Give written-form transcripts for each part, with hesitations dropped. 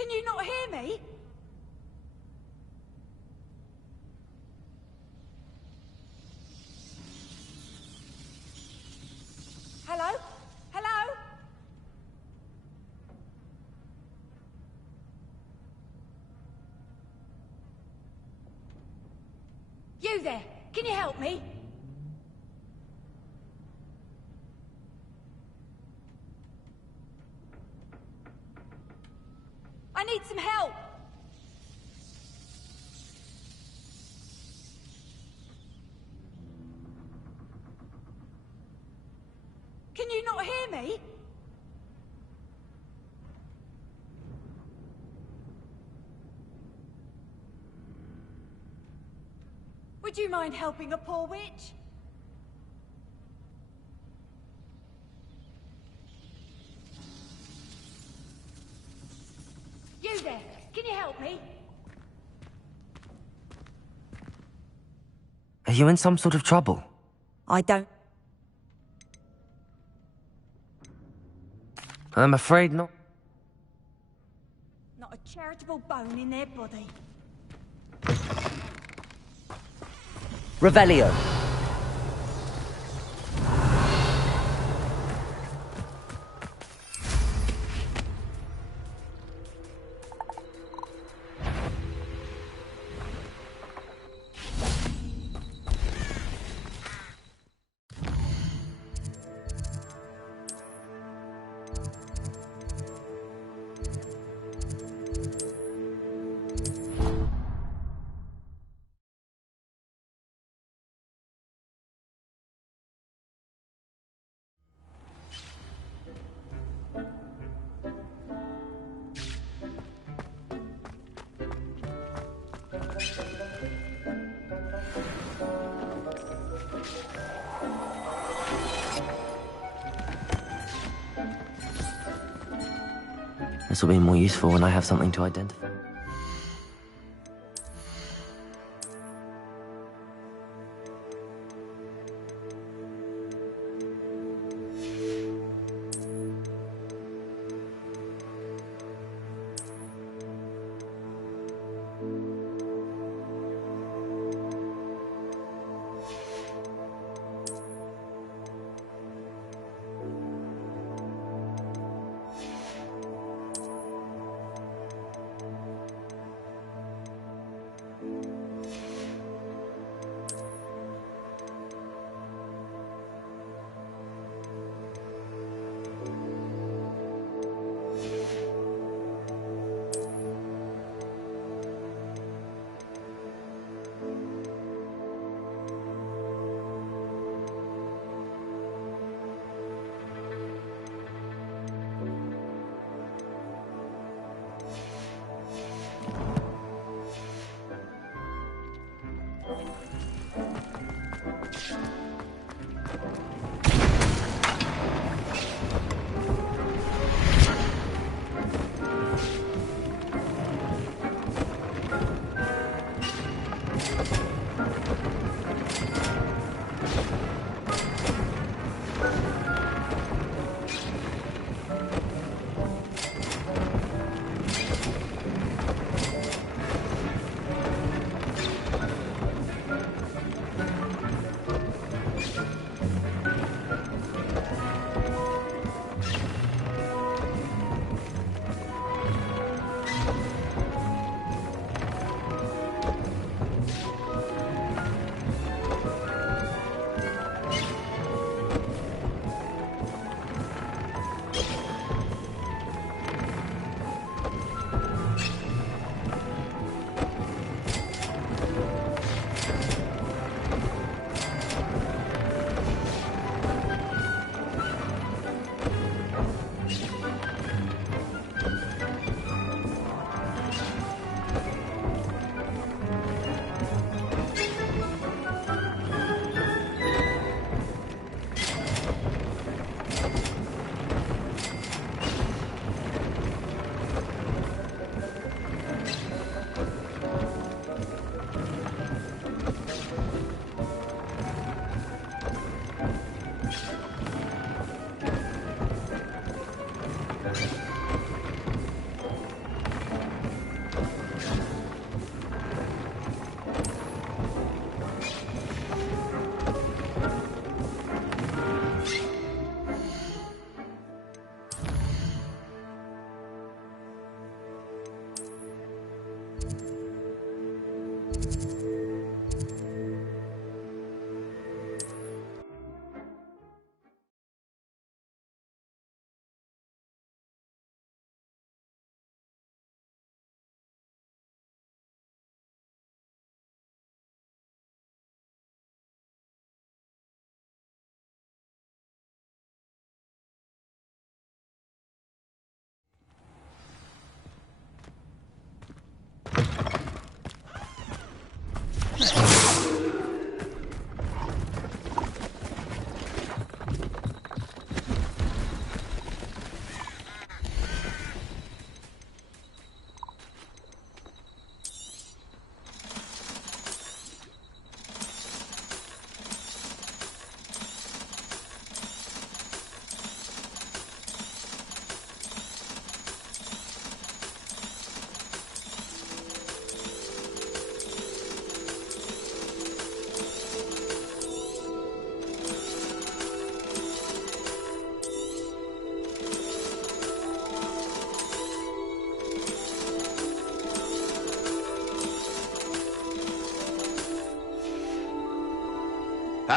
Can you not hear me? Hello? Hello? You there, can you help me? I need some help! Can you not hear me? Would you mind helping a poor witch? You there, can you help me? Are you in some sort of trouble? I don't... I'm afraid not. Not a charitable bone in their body. Revelio. This will be more useful when I have something to identify.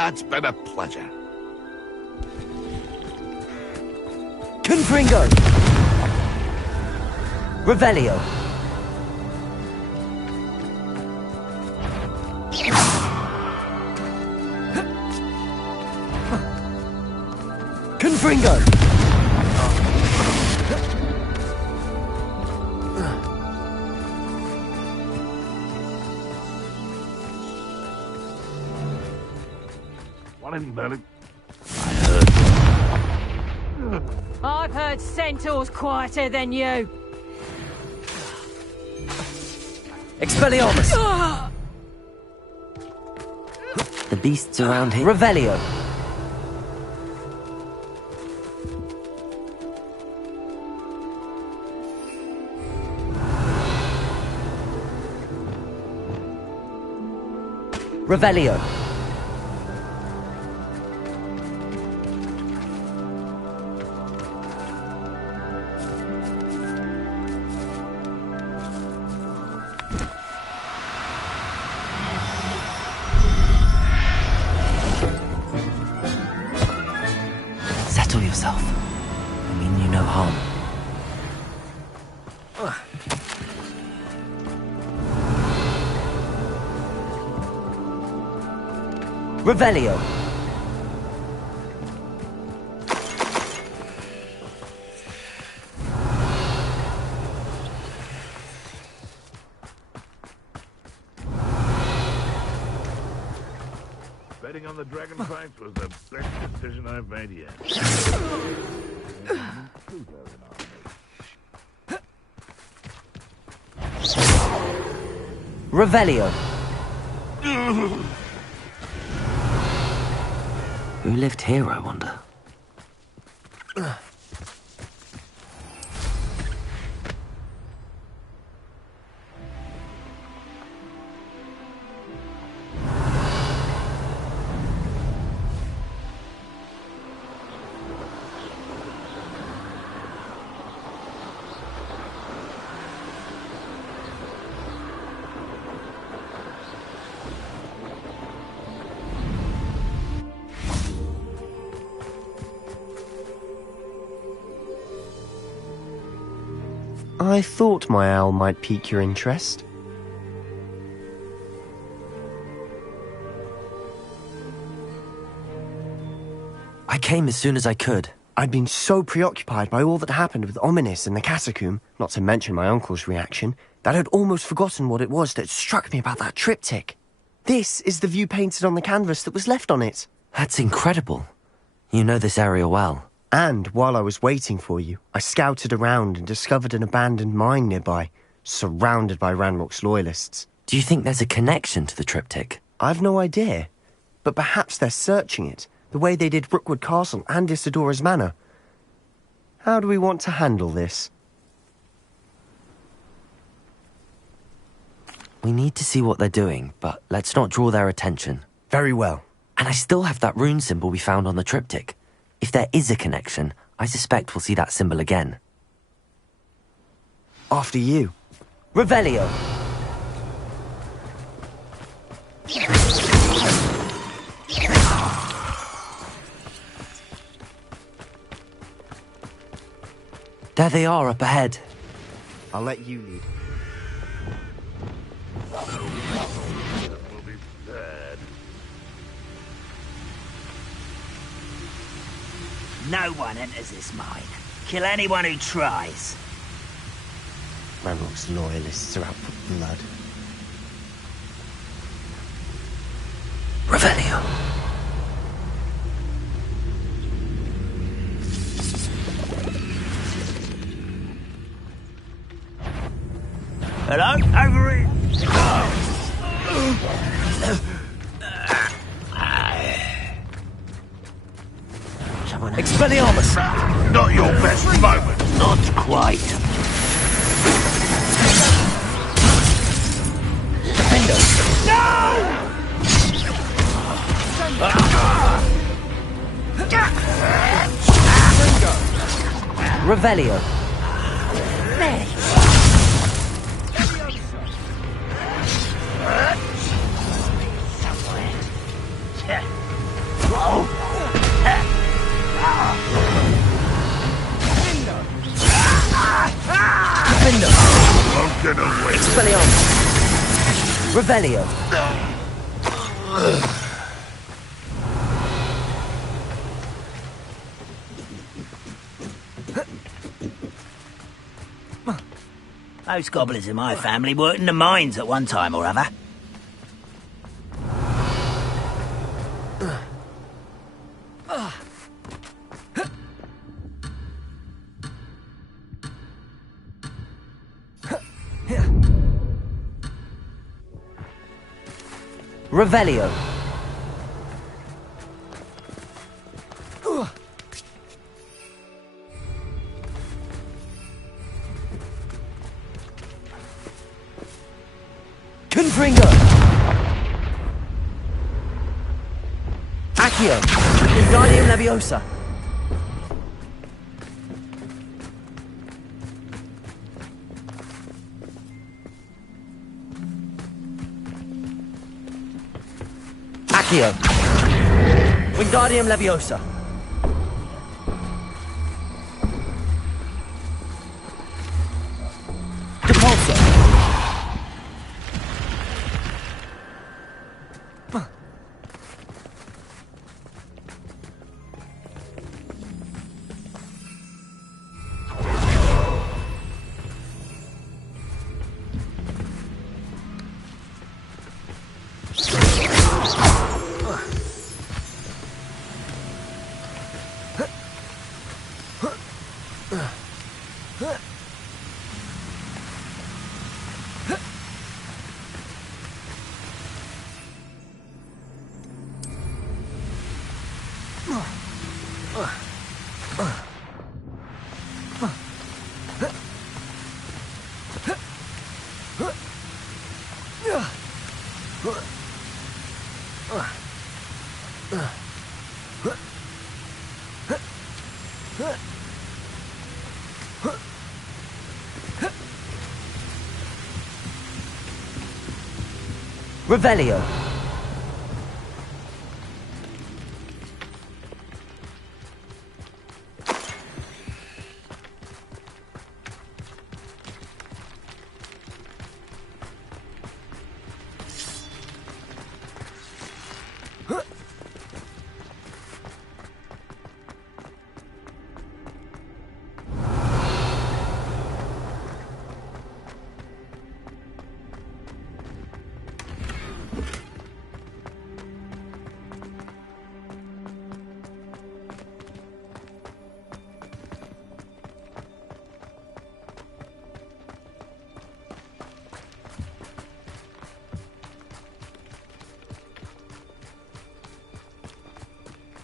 It's been a pleasure. Confringo! Revelio! Confringo! What in the... I've heard centaurs quieter than you. Expelliarmus! The beasts around here. Revelio! Revelio! Settle yourself. I mean you no harm. Revelio! Betting on the dragon fights was the best decision I've made yet. Revelio! Who lived here, I wonder? I thought my owl might pique your interest. I came as soon as I could. I'd been so preoccupied by all that happened with Ominis and the catacomb, not to mention my uncle's reaction, that I'd almost forgotten what it was that struck me about that triptych. This is the view painted on the canvas that was left on it. That's incredible. You know this area well. And while I was waiting for you, I scouted around and discovered an abandoned mine nearby, surrounded by Ranrock's loyalists. Do you think there's a connection to the triptych? I've no idea, but perhaps they're searching it, the way they did Rookwood Castle and Isidora's Manor. How do we want to handle this? We need to see what they're doing, but let's not draw their attention. Very well. And I still have that rune symbol we found on the triptych. If there is a connection, I suspect we'll see that symbol again. After you. Revelio! There they are up ahead. I'll let you lead. This will be bad. No one enters this mine. Kill anyone who tries. Ranrock's loyalists are out for blood. Revelio. Hello? Over here! Expelliarmus! Not your best moment. Not quite. Defendo! Revelio. Defendo. Won't get away. Expelliarmus. Revelio. Those goblins in my family worked in the mines at one time or other. Revelio. Confringo. Accio. Wingardium Leviosa. Accio. Wingardium Leviosa. Depulso. Revelio.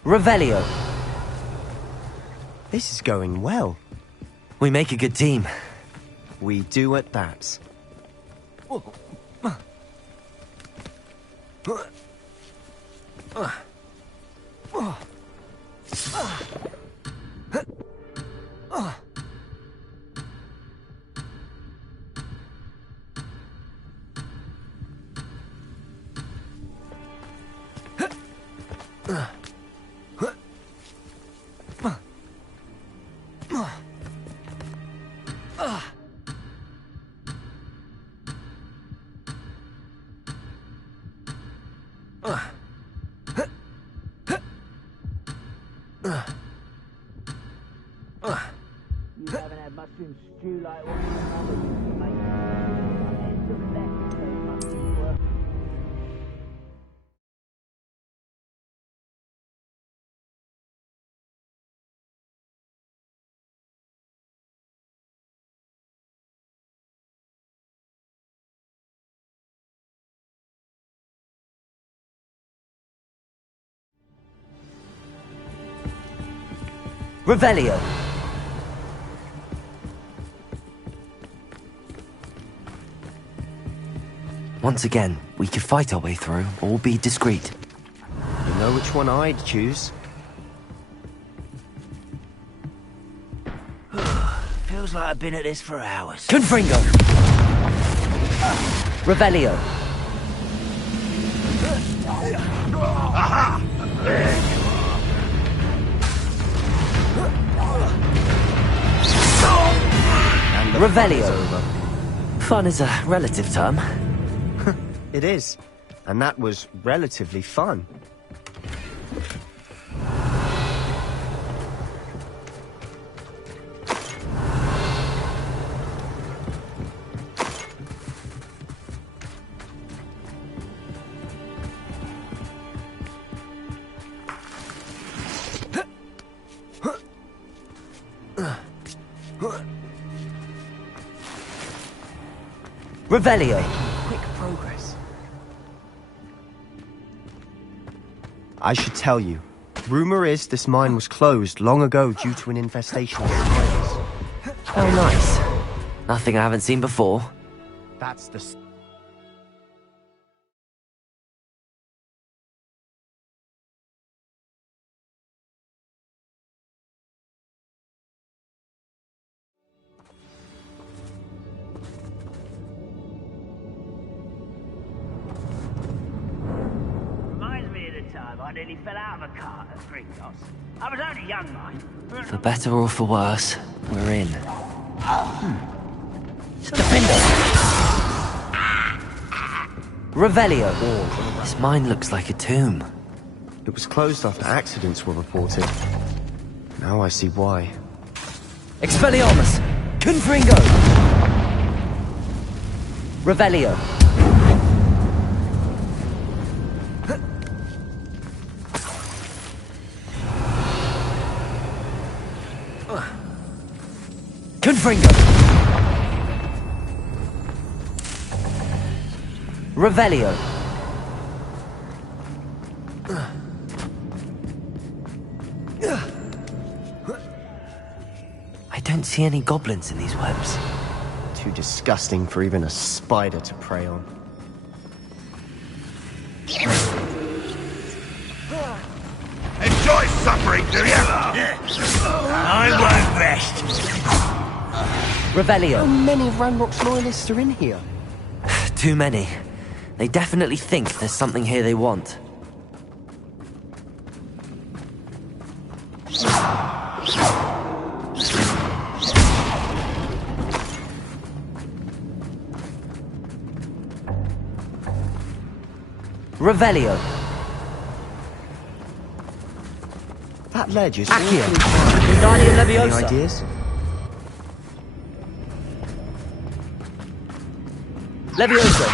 Revelio. This is going well. We make a good team. We do at that. You haven't had mushroom stew like what your mother used to make. End of left, those mushrooms were. Revelio. Once again, we could fight our way through, or be discreet. You know which one I'd choose. Feels like I've been at this for hours. Confringo! Revelio. And the Revelio. fun is over. Fun is a relative term. It is. And that was relatively fun. Revelio. Quick progress. I should tell you. Rumor is this mine was closed long ago due to an infestation of spiders. How nice. Nothing I haven't seen before. That's the... Reminds me of the time I nearly fell out of a cart at Gringos. I was only young, mind. For better or for worse, we're in. Revelio. This mine looks like a tomb. It was closed after accidents were reported. Now I see why. Expelliarmus! Confringo! Revelio. Confringo! Revelio. I don't see any goblins in these webs. Too disgusting for even a spider to prey on. Enjoy suffering, do you? I won't rest. Revelio. How many of Ranrock's loyalists are in here? Too many. They definitely think there's something here they want. Revelio. That ledge is... Accio. awfully- Wingardium Any Leviosa. ideas? Leviosa.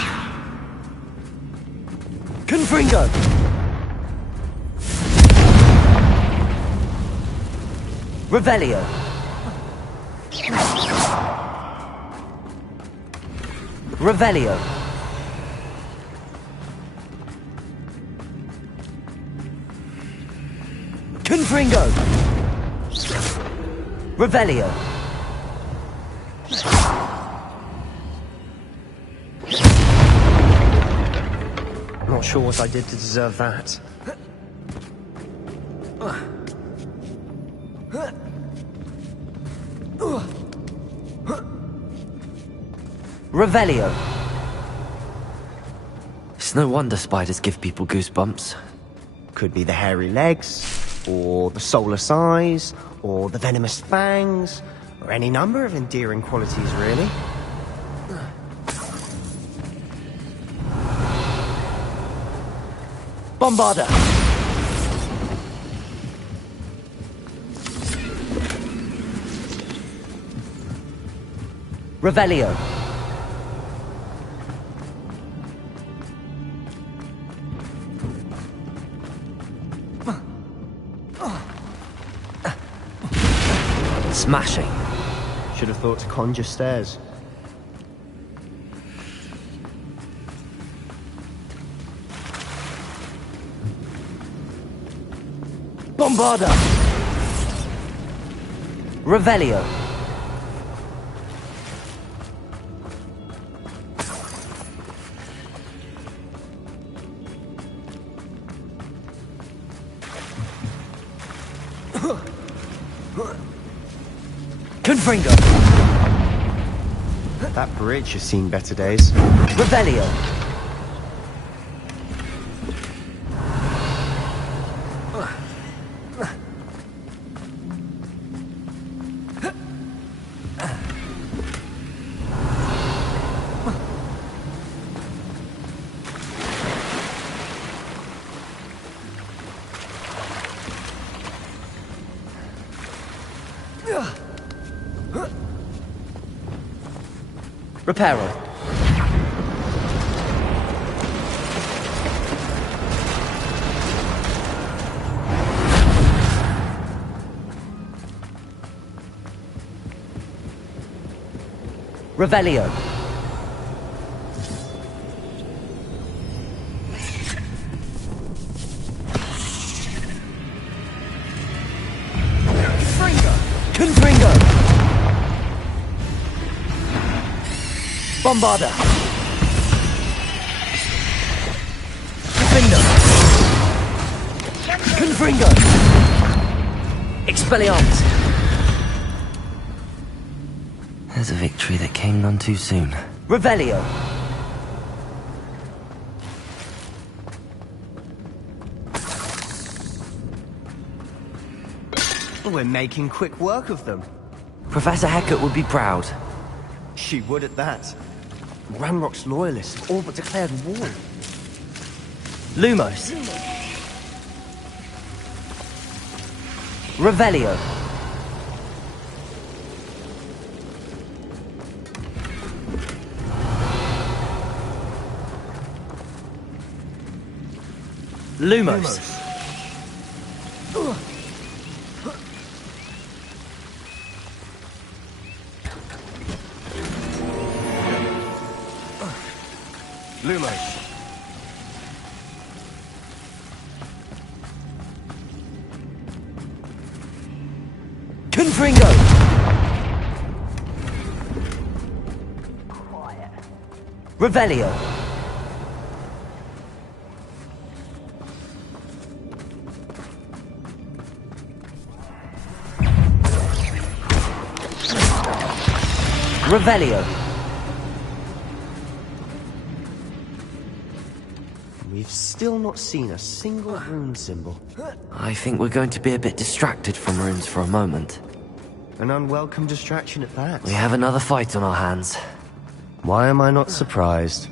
Confringo. Revelio. Revelio. Confringo. Revelio. Not sure what I did to deserve that. Revelio. It's no wonder spiders give people goosebumps. Could be the hairy legs, or the soulless eyes, or the venomous fangs, or any number of endearing qualities, really. Bombarder! Revelio. Smashing. Should have thought to conjure stairs. Bombarder! Revelio. Confringo. That bridge has seen better days. Revelio. Reparo. Revelio. Confringo. Bombarder. Confringo. Confringo. Expelliarmus. There's a victory that came none too soon. Revelio. We're making quick work of them. Professor Hecat would be proud. She would at that. Ranrock's loyalists have all but declared war. Lumos. Revelio. Lumos. Lumos. Confringo. Quiet. Revelio. Revelio. We've still not seen a single rune symbol. I think we're going to be a bit distracted from runes for a moment. An unwelcome distraction at that. We have another fight on our hands. Why am I not surprised?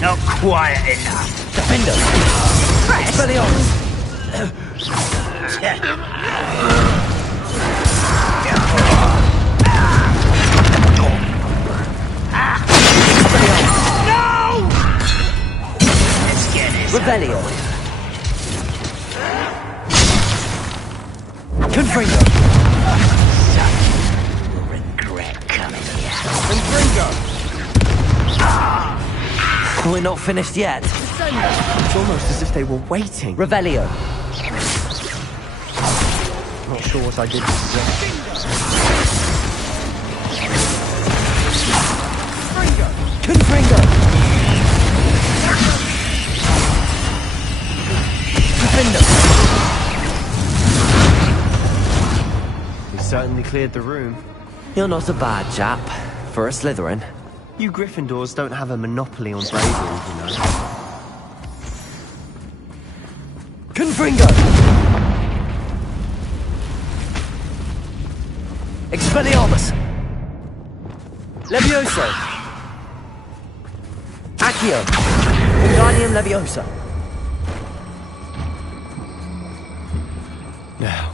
Not quiet enough. Defender. Expelliarmus. No! Let's get this. Revelio. Confringo. You'll regret coming here. Confringo! We're not finished yet. It's almost as if they were waiting. Revelio. Not sure what I did to suggest. Confringo! Defender! We certainly cleared the room. You're not a bad chap for a Slytherin. You Gryffindors don't have a monopoly on bravery, you know. Confringo! Expelliarmus! Levioso! Accio! Wingardium Leviosa! Now...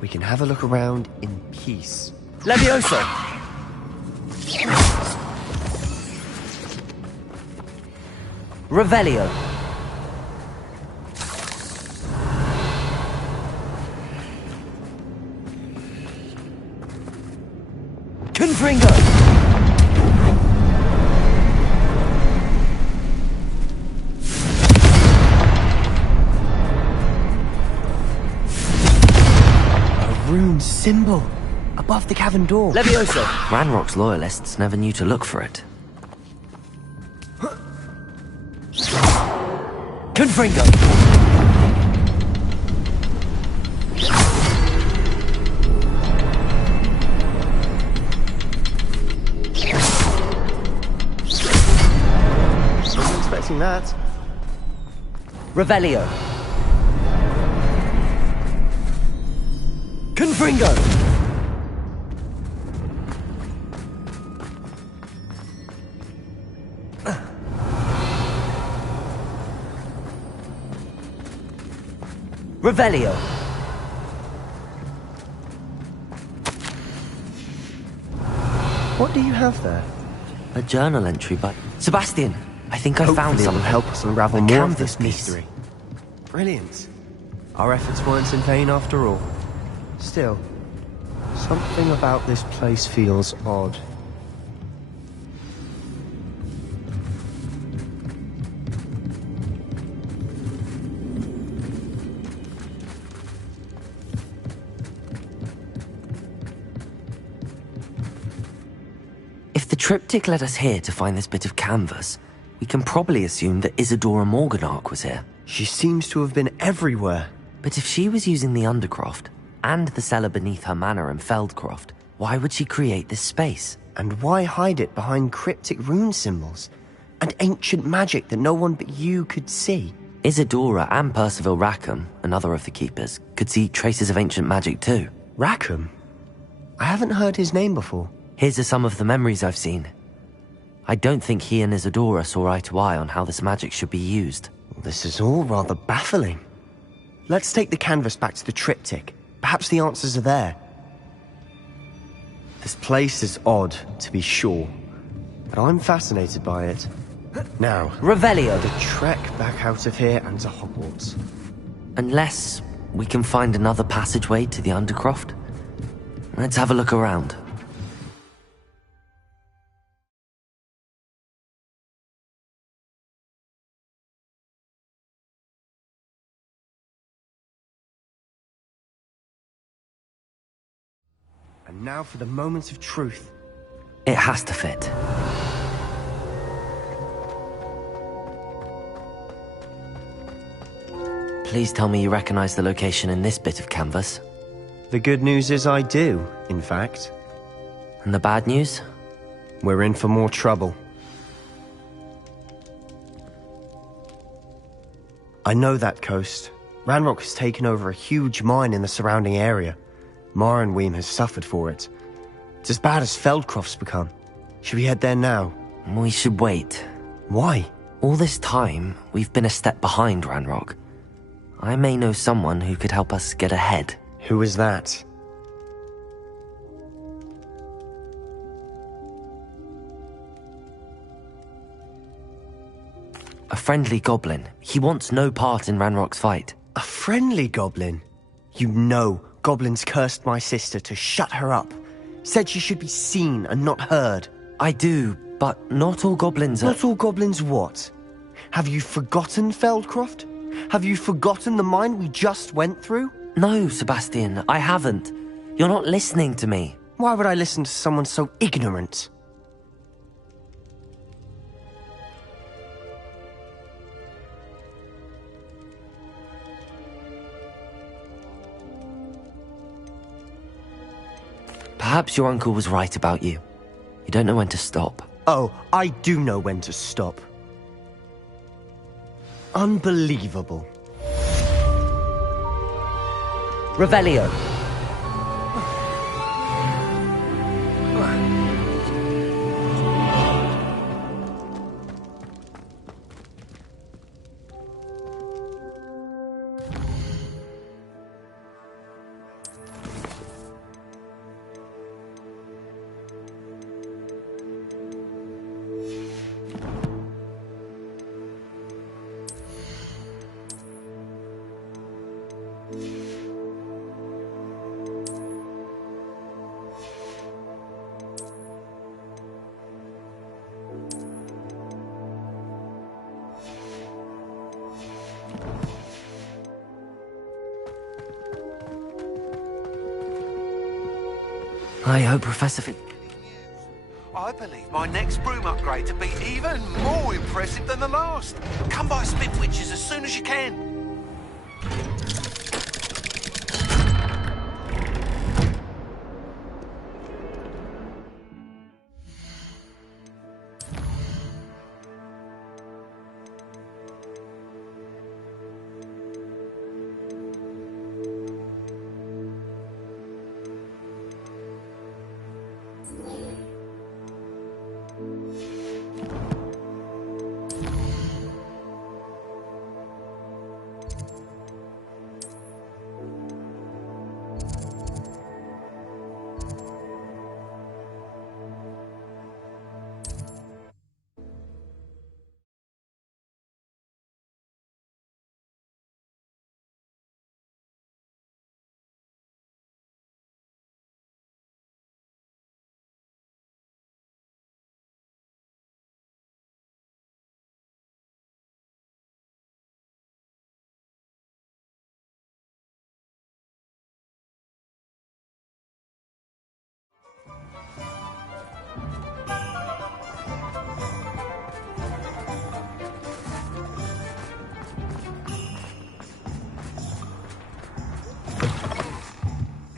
we can have a look around in peace. Levioso! Revelio! Confringo! A rune symbol above the cavern door. Levioso! Ranrock's loyalists never knew to look for it. Confringo! That. Revelio. Confringo. Revelio. What do you have there? A journal entry by Sebastian. I think I found Hopefully something. It will help us unravel A more of canvas this mystery. Brilliant. Our efforts weren't in vain after all. Still, something about this place feels odd. If the triptych led us here to find this bit of canvas, we can probably assume that Isadora Morganach was here. She seems to have been everywhere. But if she was using the Undercroft, and the cellar beneath her manor in Feldcroft, why would she create this space? And why hide it behind cryptic rune symbols? And ancient magic that no one but you could see? Isadora and Percival Rackham, another of the Keepers, could see traces of ancient magic too. Rackham? I haven't heard his name before. His are some of the memories I've seen. I don't think he and Isadora saw eye to eye on how this magic should be used. This is all rather baffling. Let's take the canvas back to the triptych. Perhaps the answers are there. This place is odd, to be sure, but I'm fascinated by it. Now, Revelio! the trek back out of here and to Hogwarts. Unless we can find another passageway to the Undercroft. Let's have a look around. And now for the moment of truth. It has to fit. Please tell me you recognize the location in this bit of canvas. The good news is I do, in fact. And the bad news? We're in for more trouble. I know that coast. Ranrock has taken over a huge mine in the surrounding area. Mornweem has suffered for it. It's as bad as Feldcroft's become. Should we head there now? We should wait. Why? All this time, we've been a step behind Ranrock. I may know someone who could help us get ahead. Who is that? A friendly goblin. He wants no part in Ranrock's fight. A friendly goblin? You know goblins cursed my sister to shut her up. Said she should be seen and not heard. I do, but not all goblins are... Not all goblins what? Have you forgotten Feldcroft? Have you forgotten the mine we just went through? No, Sebastian, I haven't. You're not listening to me. Why would I listen to someone so ignorant? Perhaps your uncle was right about you. You don't know when to stop. Oh, I do know when to stop. Unbelievable. Revelio. I hope Professor I believe my next broom upgrade to be even more impressive than the last. Come by Spitwitches as soon as you can.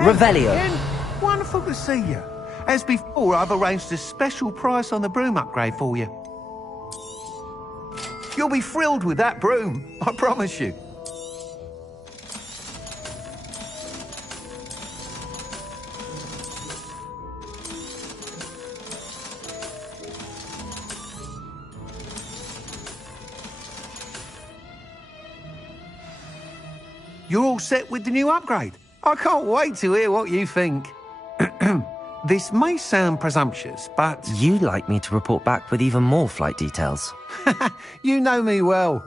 Revelio. Wonderful to see you. As before, I've arranged a special price on the broom upgrade for you. You'll be thrilled with that broom, I promise you. You're all set with the new upgrade. I can't wait to hear what you think. This may sound presumptuous, but... You'd like me to report back with even more flight details. You know me well.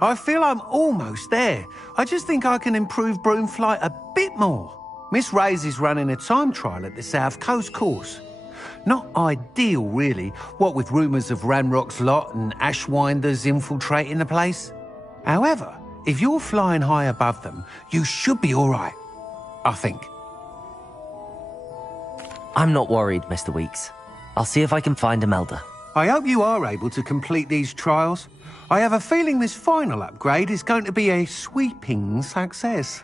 I feel I'm almost there. I just think I can improve broom flight a bit more. Miss Ray's is running a time trial at the South Coast course. Not ideal, really, what with rumours of Ranrock's lot and Ashwinders infiltrating the place. However, if you're flying high above them, you should be all right, I think. I'm not worried, Mr. Weeks. I'll see if I can find Imelda. I hope you are able to complete these trials. I have a feeling this final upgrade is going to be a sweeping success.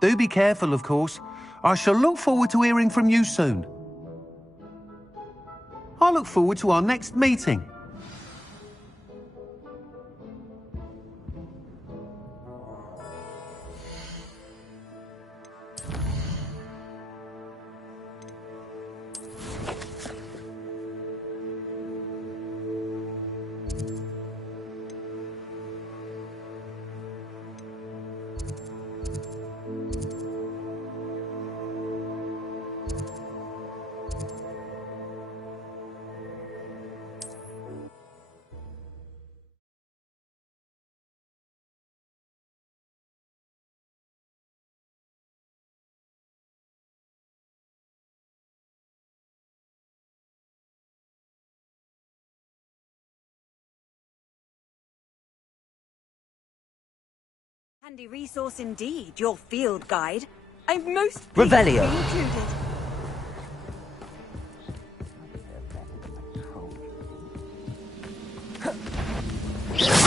Do be careful, of course. I shall look forward to hearing from you soon. I look forward to our next meeting. Handy resource indeed, your field guide. I'm most Revelio. included.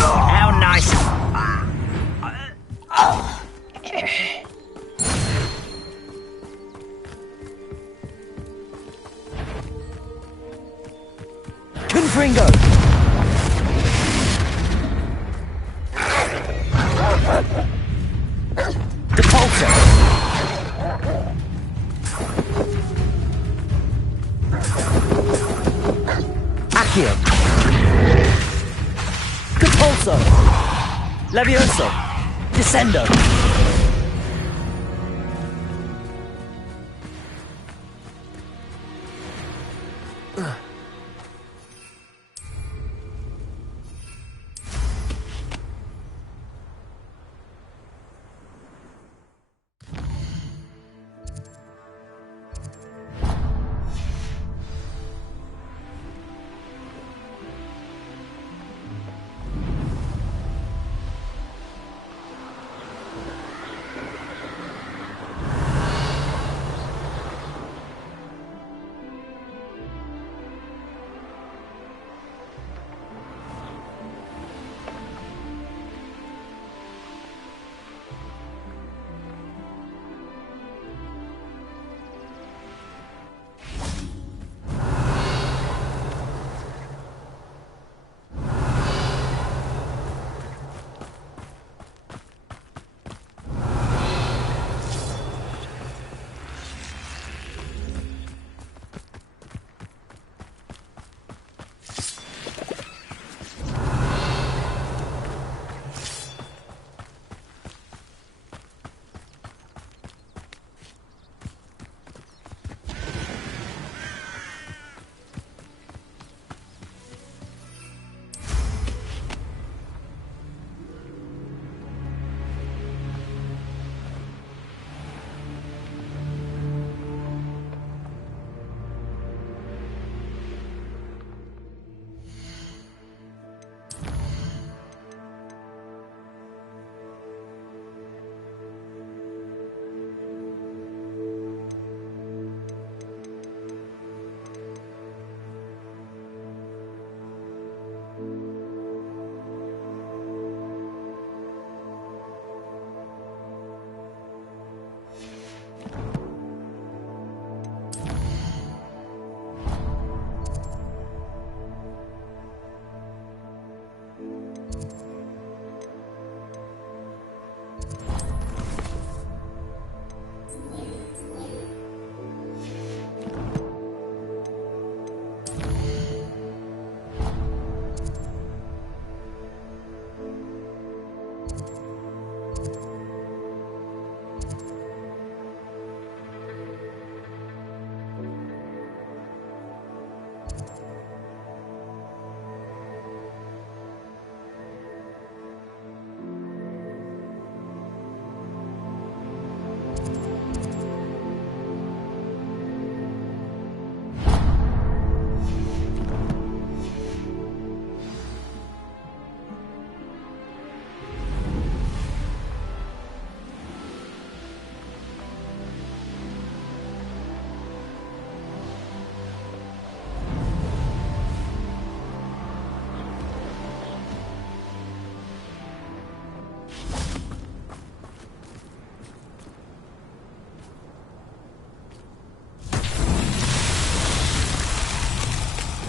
How nice. Confringo. Depulso. Accio. Depulso. Levioso. Descendo.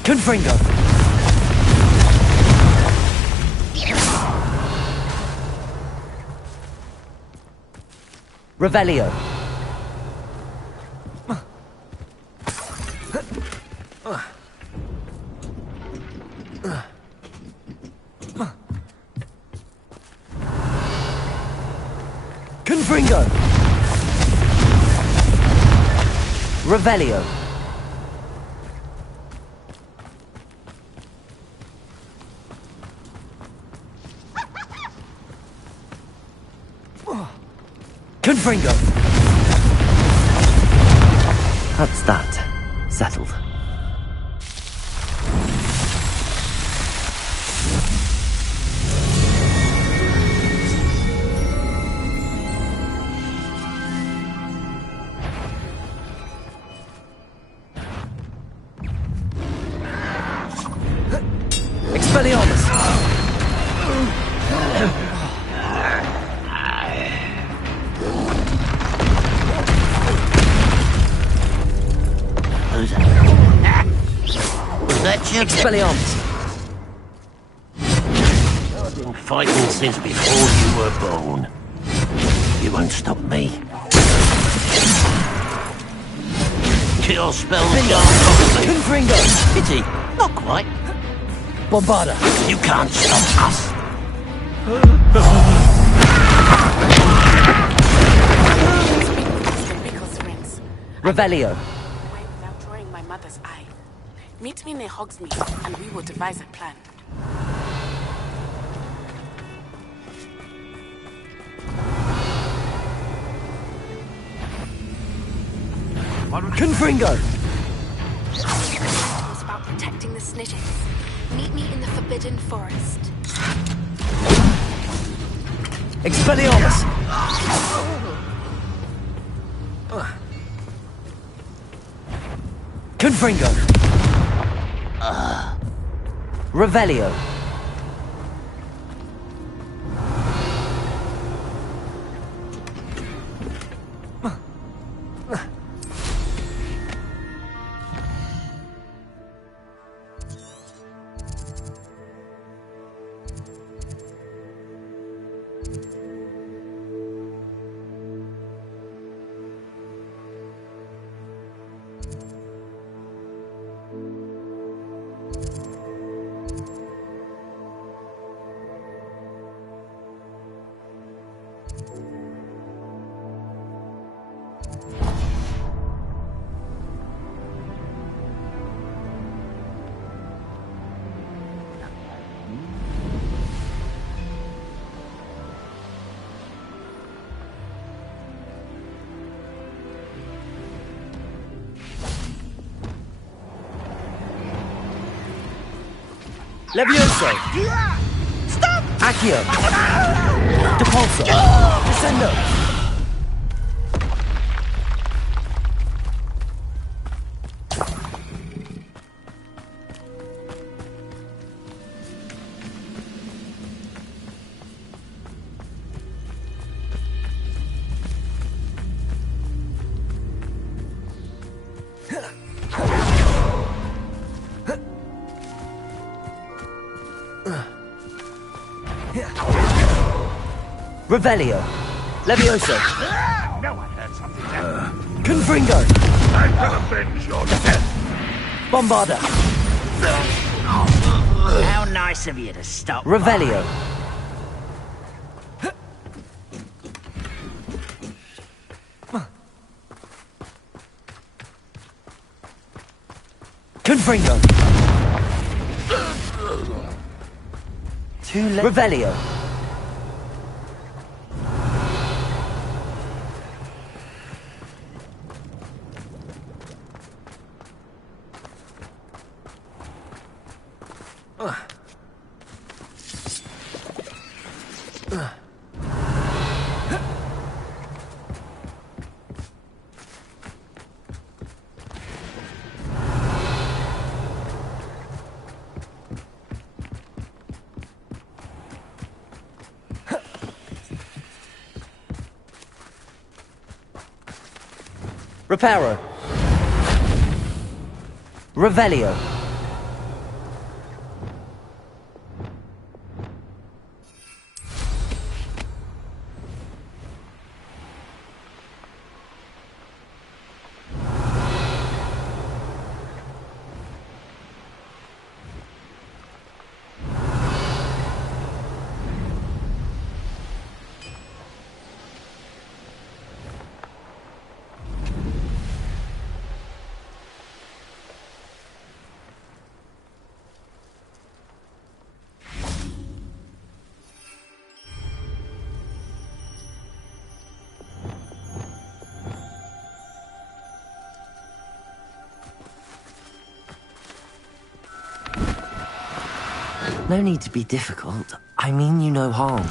Confringo. Revelio. Confringo. Revelio. Confringo. That's that. Settled. Expelliarmus! I've been fighting since before you were born. You won't stop me. Kill spell Confringo! Pity, not quite. Bombarda! You can't stop us. Revelio! Away without drawing my mother's eye. Meet me near Hogsmeade, and we will devise a plan. Confringo! It was about protecting the Snitches. Meet me in the Forbidden Forest. Expelliarmus! Confringo! Revelio! Levioso! Stop! Accio! Depulso! Descendo! Revelio! Levioso! No one heard something there. Confringo! I can avenge your death. Bombarda! How nice of you to stop. Revelio! Confringo! Too late. Revelio! Reparo! Revelio! No need to be difficult. I mean you no harm.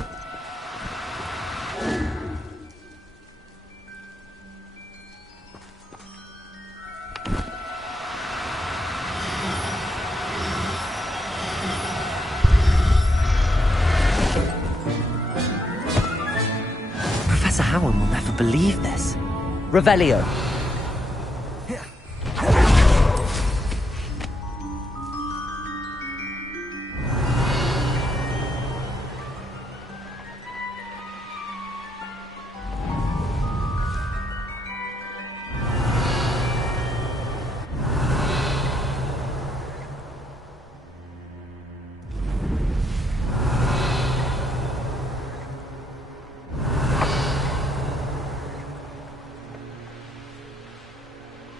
Professor Howard will never believe this. Revelio.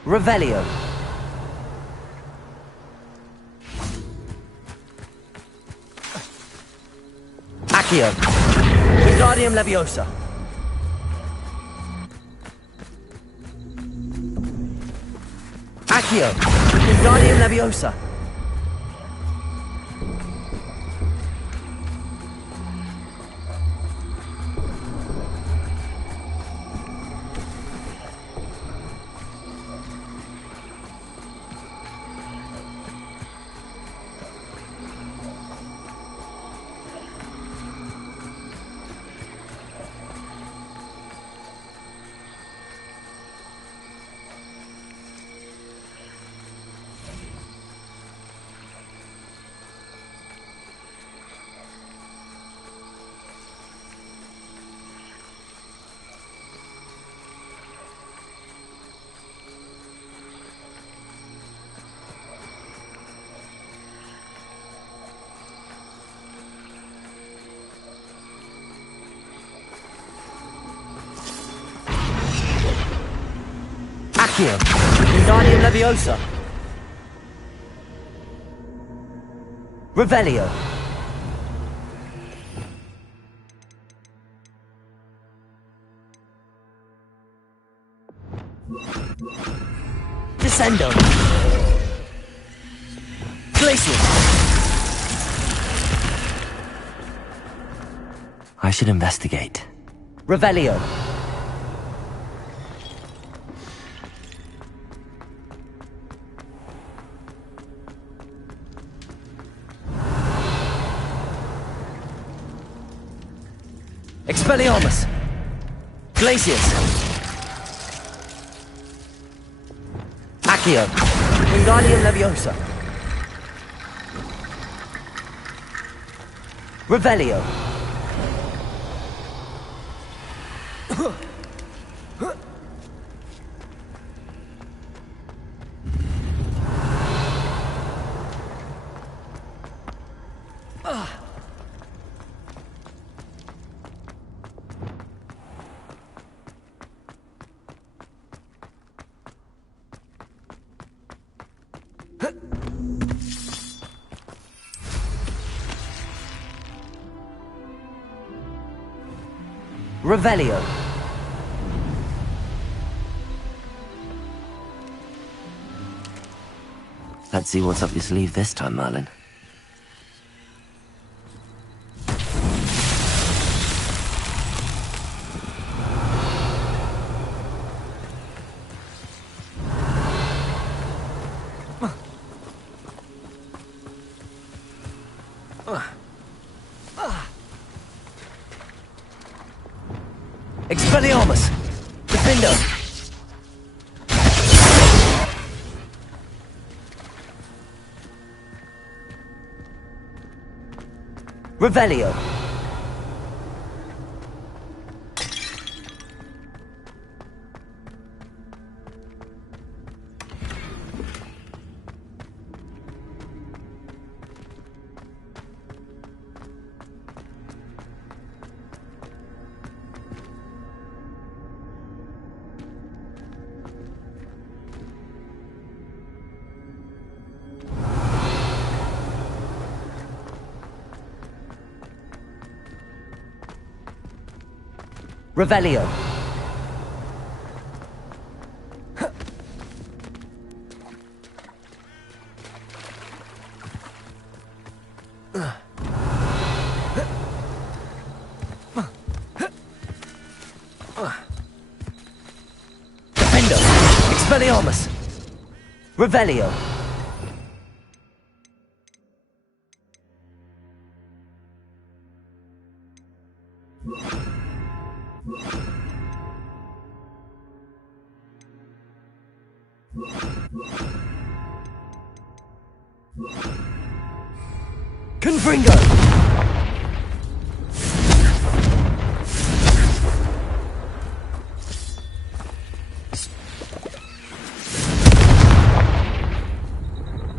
Revelio. Accio. Wingardium Leviosa. Accio. Wingardium Leviosa. Accio. Wingardium Leviosa. Revelio. Descendo. Glacius. I should investigate. Revelio. Expelliarmus! Glacius! Accio! Wingardium Leviosa! Revelio! Revelio. Let's see what's up your sleeve this time, Merlin. Expelliarmus! Defendo! Revelio! Revelio. Defendo. Expelliarmus. Revelio. Confringo!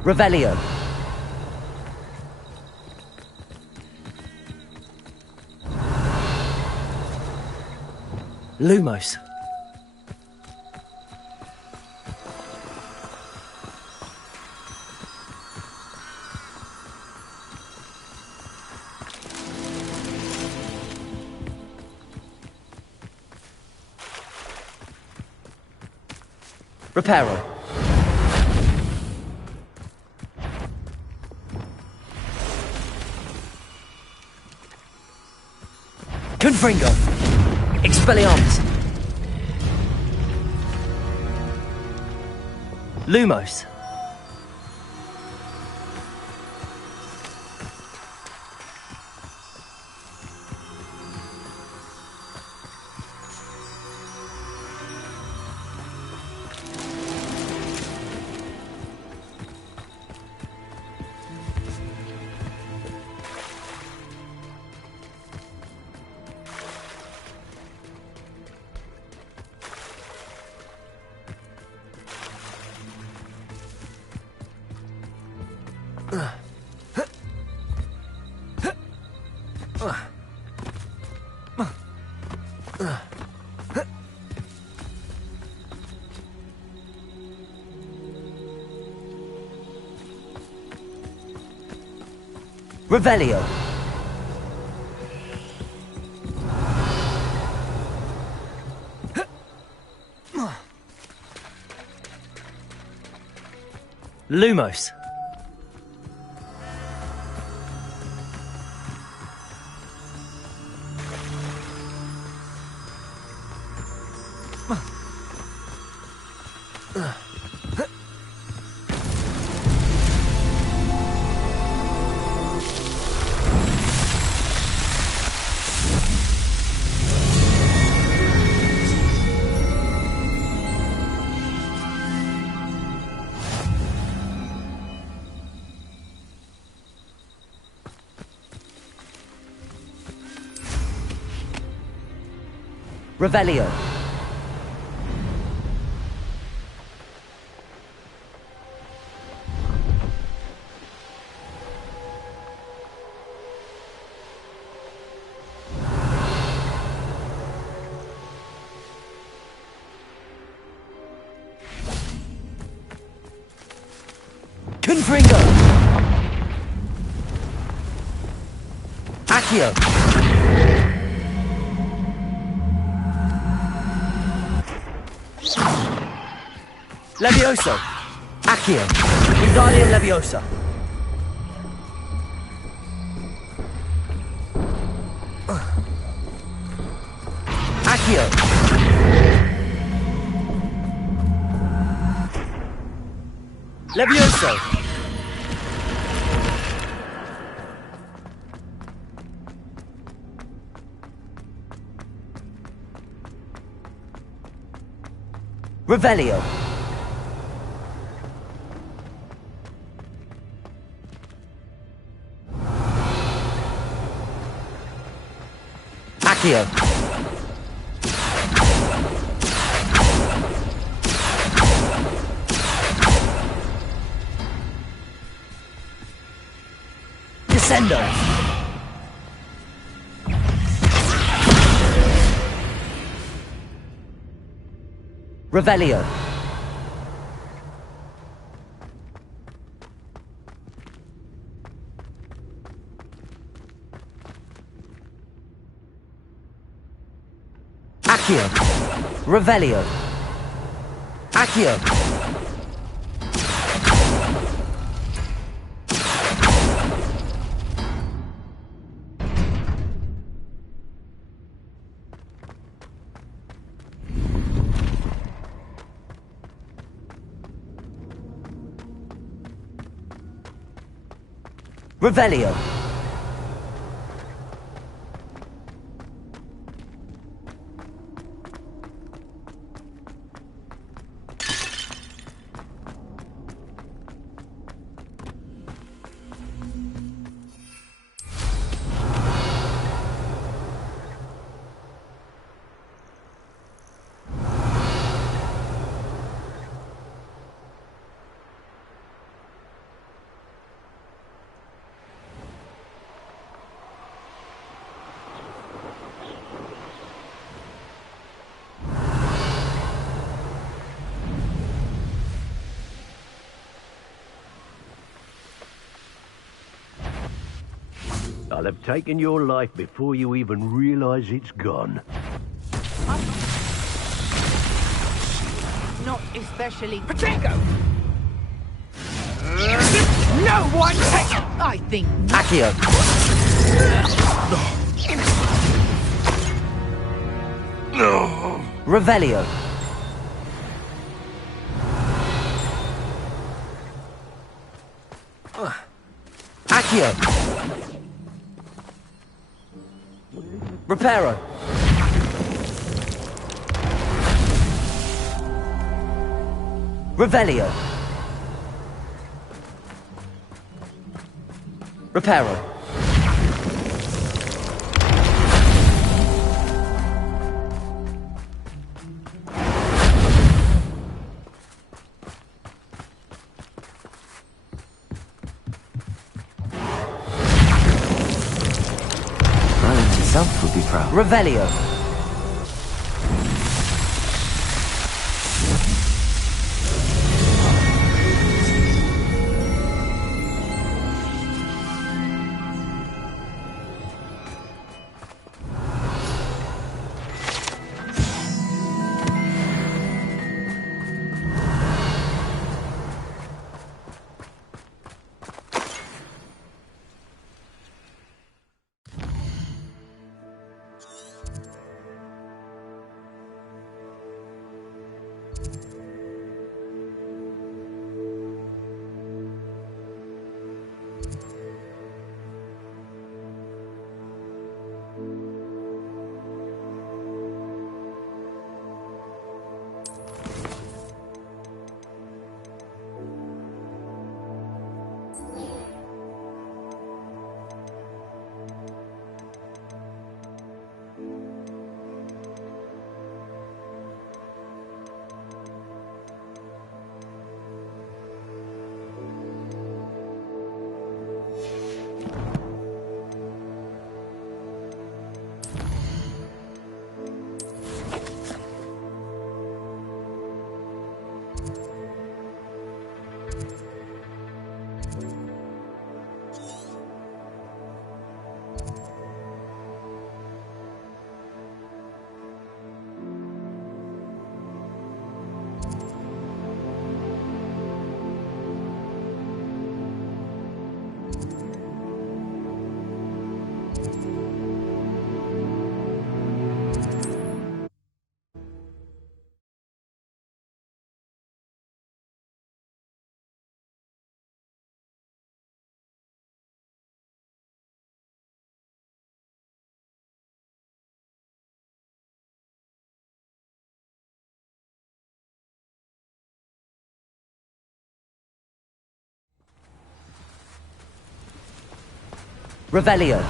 Revelio. Lumos. Reparo. Confringo. Expelliarmus. Lumos. Revelio. Lumos. Revelio. Confringo. Accio. Levioso. Accio. Wingardium Leviosa. Accio. Levioso. Revelio. Accio. Descendo. Revelio. Accio. Revelio. Accio. Revelio. I'll have taken your life before you even realize it's gone. not especially... Pachinko! No one takes... I think... Accio. Revelio. Accio. Reparo. Revelio. Reparo. Ryland himself would be proud. Revelio. Revelio.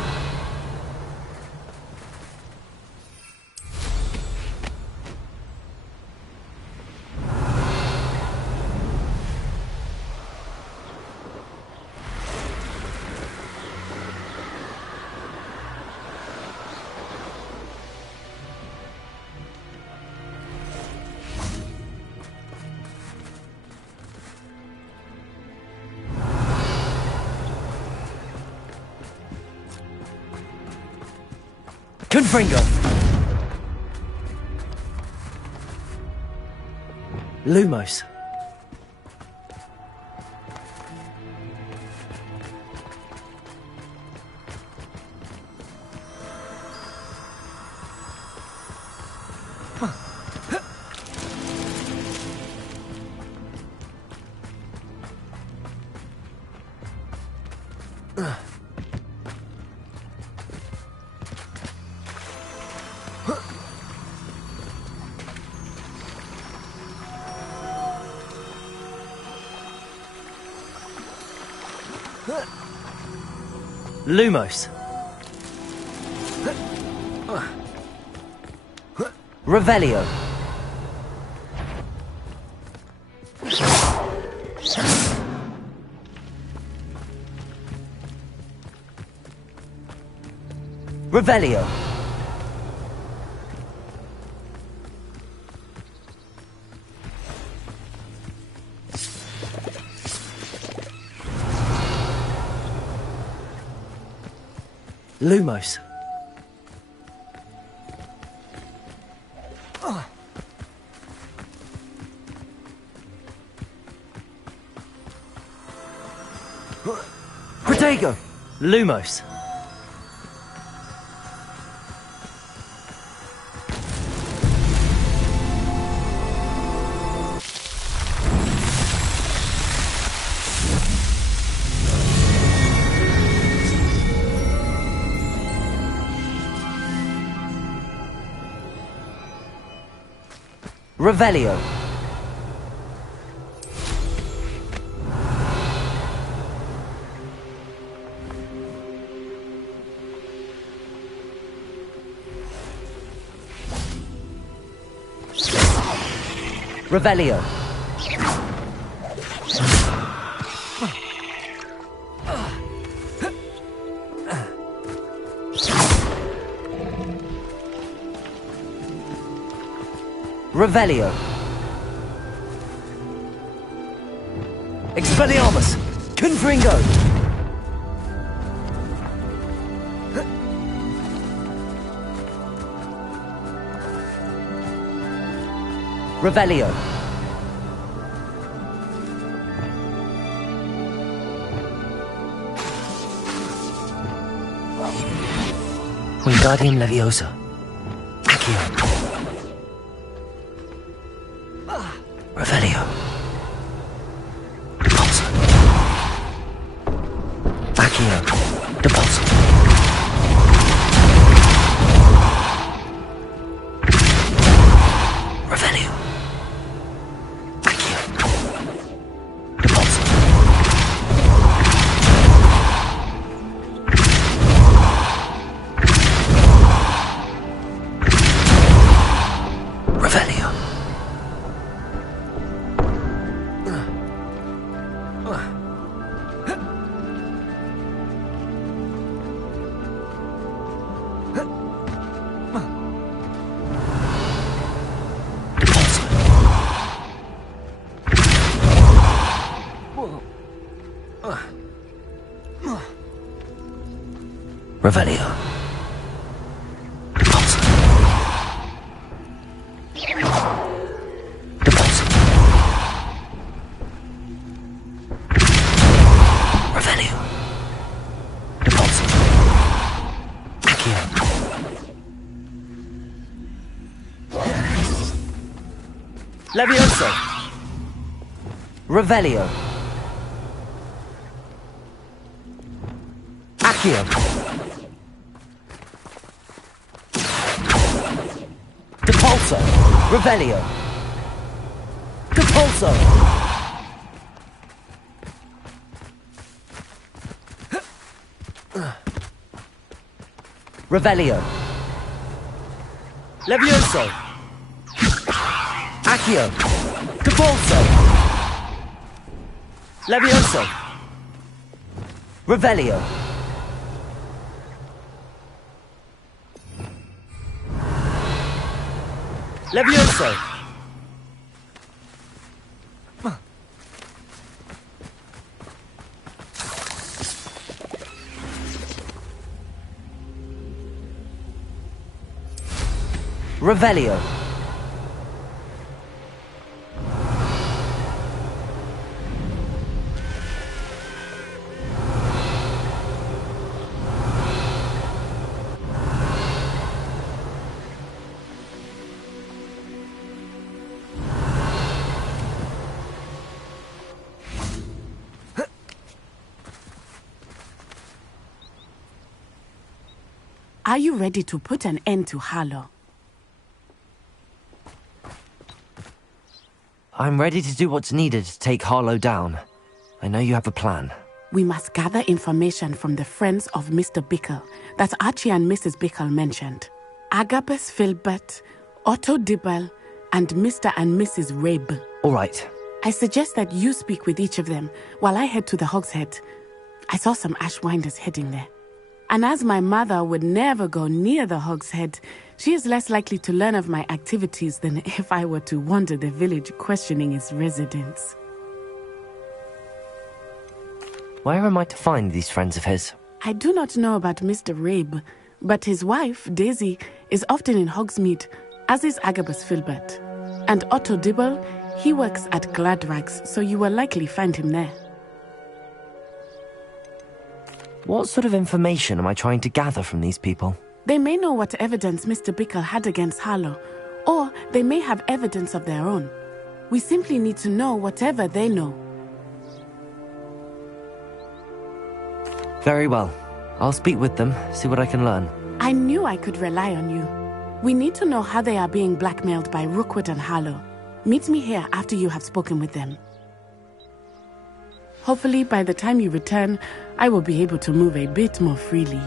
Confringo. Lumos. Lumos. Revelio. Revelio. Lumos. Protego! Lumos. Revelio. Revelio. Revelio. Expelliarmus. Confringo. Revelio. Wingardium Leviosa. Accio. Revelio. Depulso. Accio. Depulso. Revelio. Accio. Depulso. Revelio. Revelio. Depulso. Depulso. Revelio. Depulso. Accio. Levioso. Revelio. Accio. Depulso. Revelio. Depulso. Revelio. Levioso. Accio. Depulso. Levioso. Revelio. Levioso. Revelio. Are you ready to put an end to Harlow? I'm ready to do what's needed to take Harlow down. I know you have a plan. We must gather information from the friends of Mr. Bickle that Archie and Mrs. Bickle mentioned. Agabus Filbert, Otto Dibble, and Mr. and Mrs. Rabe. All right. I suggest that you speak with each of them while I head to the Hogshead. I saw some Ashwinders heading there. And as my mother would never go near the Hogshead, she is less likely to learn of my activities than if I were to wander the village questioning its residents. Where am I to find these friends of his? I do not know about Mr. Rabe, but his wife, Daisy, is often in Hogsmeade, as is Agabus Filbert. And Otto Dibble, he works at Gladrags, so you will likely find him there. What sort of information am I trying to gather from these people? They may know what evidence Mr. Bickle had against Harlow, or they may have evidence of their own. We simply need to know whatever they know. Very well. I'll speak with them, see what I can learn. I knew I could rely on you. We need to know how they are being blackmailed by Rookwood and Harlow. Meet me here after you have spoken with them. Hopefully, by the time you return, I will be able to move a bit more freely.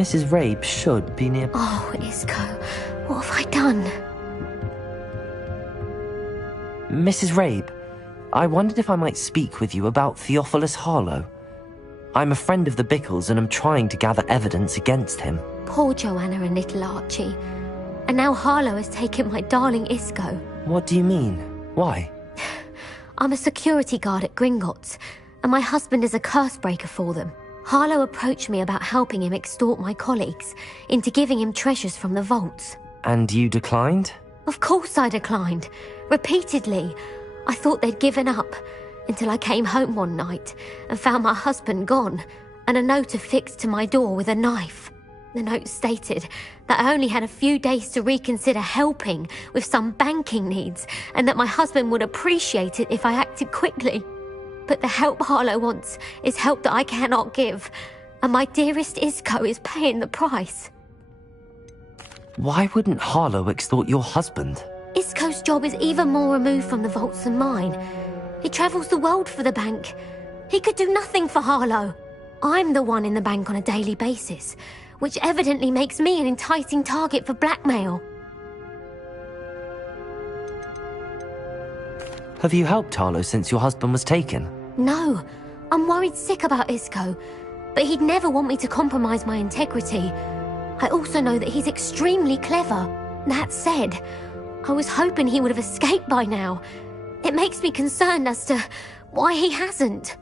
Mrs. Rabe should be near... Oh, Isco, what have I done? Mrs. Rabe, I wondered if I might speak with you about Theophilus Harlow. I'm a friend of the Bickles and am trying to gather evidence against him. Poor Joanna and little Archie. And now Harlow has taken my darling Isco. What do you mean? Why? I'm a security guard at Gringotts, and my husband is a curse breaker for them. Harlow approached me about helping him extort my colleagues into giving him treasures from the vaults. And you declined? Of course I declined. Repeatedly. I thought they'd given up, until I came home one night and found my husband gone, and a note affixed to my door with a knife. The note stated that I only had a few days to reconsider helping with some banking needs, and that my husband would appreciate it if I acted quickly. But the help Harlow wants is help that I cannot give, and my dearest Isco is paying the price. Why wouldn't Harlow extort your husband? Isco's job is even more removed from the vaults than mine. He travels the world for the bank. He could do nothing for Harlow. I'm the one in the bank on a daily basis, which evidently makes me an enticing target for blackmail. Have you helped Harlow since your husband was taken? No, I'm worried sick about Isco, but he'd never want me to compromise my integrity. I also know that he's extremely clever. That said, I was hoping he would have escaped by now. It makes me concerned as to why he hasn't.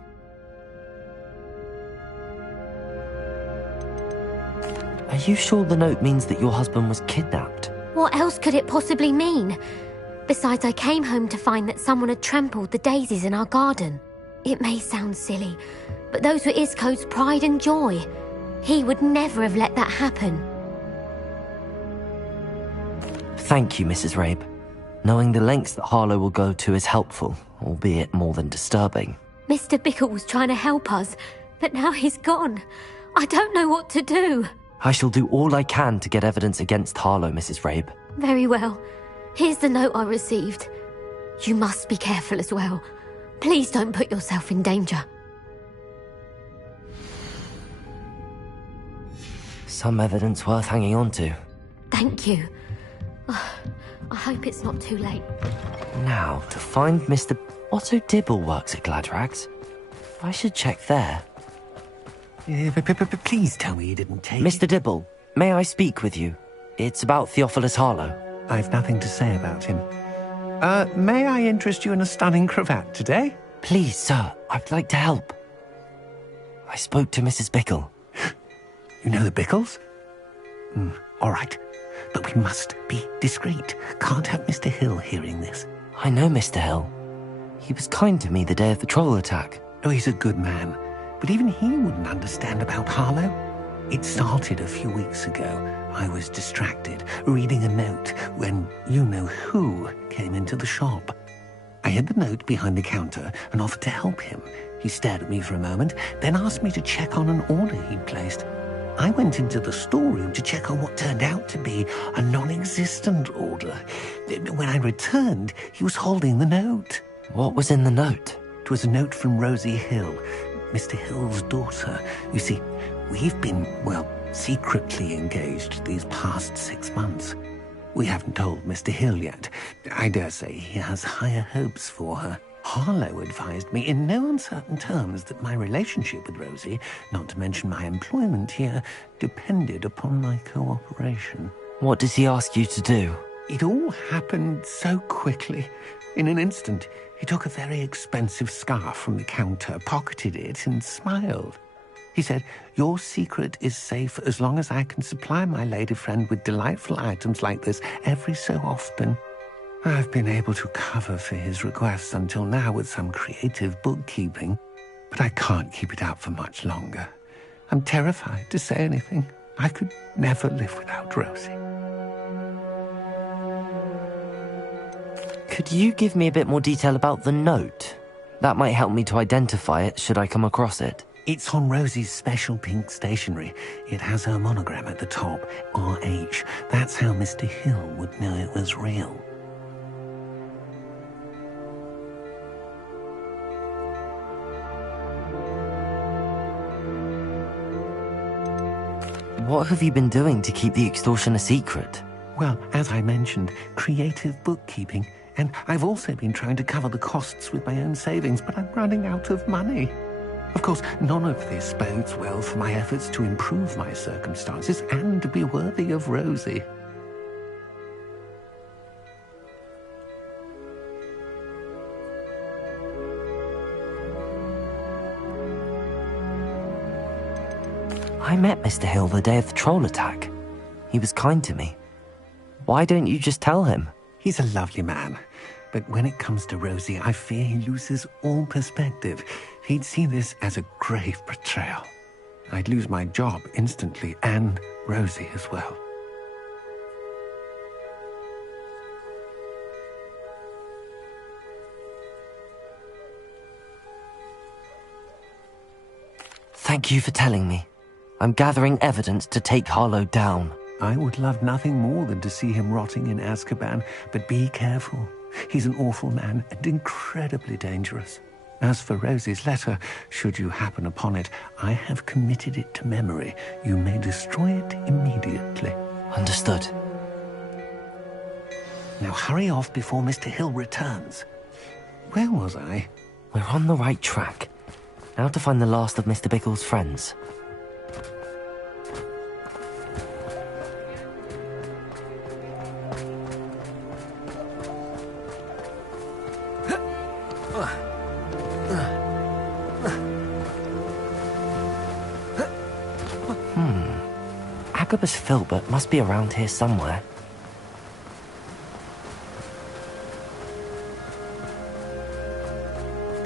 Are you sure the note means that your husband was kidnapped? What else could it possibly mean? Besides, I came home to find that someone had trampled the daisies in our garden. It may sound silly, but those were Isco's pride and joy. He would never have let that happen. Thank you, Mrs. Rabe. Knowing the lengths that Harlow will go to is helpful, albeit more than disturbing. Mr. Bickle was trying to help us, but now he's gone. I don't know what to do. I shall do all I can to get evidence against Harlow, Mrs. Rabe. Very well. Here's the note I received. You must be careful as well. Please don't put yourself in danger. Some evidence worth hanging on to. Thank you. I hope it's not too late. Now, to find Mr. Otto Dibble works at Gladrags. I should check there. Please tell me you didn't take Mr. Dibble, may I speak with you? It's about Theophilus Harlow. I've nothing to say about him. May I interest you in a stunning cravat today? Please, sir, I'd like to help. I spoke to Mrs. Bickle. You know the Bickles? All right. But we must be discreet. Can't have Mr. Hill hearing this. I know Mr. Hill. He was kind to me the day of the troll attack. Oh, he's a good man. But even he wouldn't understand about Harlow. It started a few weeks ago. I was distracted, reading a note, when you-know-who came into the shop. I hid the note behind the counter and offered to help him. He stared at me for a moment, then asked me to check on an order he'd placed. I went into the storeroom to check on what turned out to be a non-existent order. When I returned, he was holding the note. What was in the note? It was a note from Rosie Hill, Mr. Hill's daughter. You see, we've been, secretly engaged these past 6 months. We haven't told Mr. Hill yet. I dare say he has higher hopes for her. Harlow advised me in no uncertain terms that my relationship with Rosie, not to mention my employment here, depended upon my cooperation. What does he ask you to do? It all happened so quickly. In an instant, he took a very expensive scarf from the counter, pocketed it, and smiled. He said, "Your secret is safe as long as I can supply my lady friend with delightful items like this every so often." I've been able to cover for his requests until now with some creative bookkeeping, but I can't keep it up for much longer. I'm terrified to say anything. I could never live without Rosie. Could you give me a bit more detail about the note? That might help me to identify it should I come across it. It's on Rosie's special pink stationery. It has her monogram at the top, RH. That's how Mr. Hill would know it was real. What have you been doing to keep the extortion a secret? Well, as I mentioned, creative bookkeeping. And I've also been trying to cover the costs with my own savings, but I'm running out of money. Of course, none of this bodes well for my efforts to improve my circumstances and to be worthy of Rosie. I met Mr. Hill the day of the troll attack. He was kind to me. Why don't you just tell him? He's a lovely man. But when it comes to Rosie, I fear he loses all perspective. He'd see this as a grave betrayal. I'd lose my job instantly, and Rosie as well. Thank you for telling me. I'm gathering evidence to take Harlow down. I would love nothing more than to see him rotting in Azkaban, but be careful. He's an awful man and incredibly dangerous. As for Rosie's letter, should you happen upon it, I have committed it to memory. You may destroy it immediately. Understood. Now hurry off before Mr. Hill returns. Where was I? We're on the right track. Now to find the last of Mr. Bickle's friends. Agabus Filbert must be around here somewhere.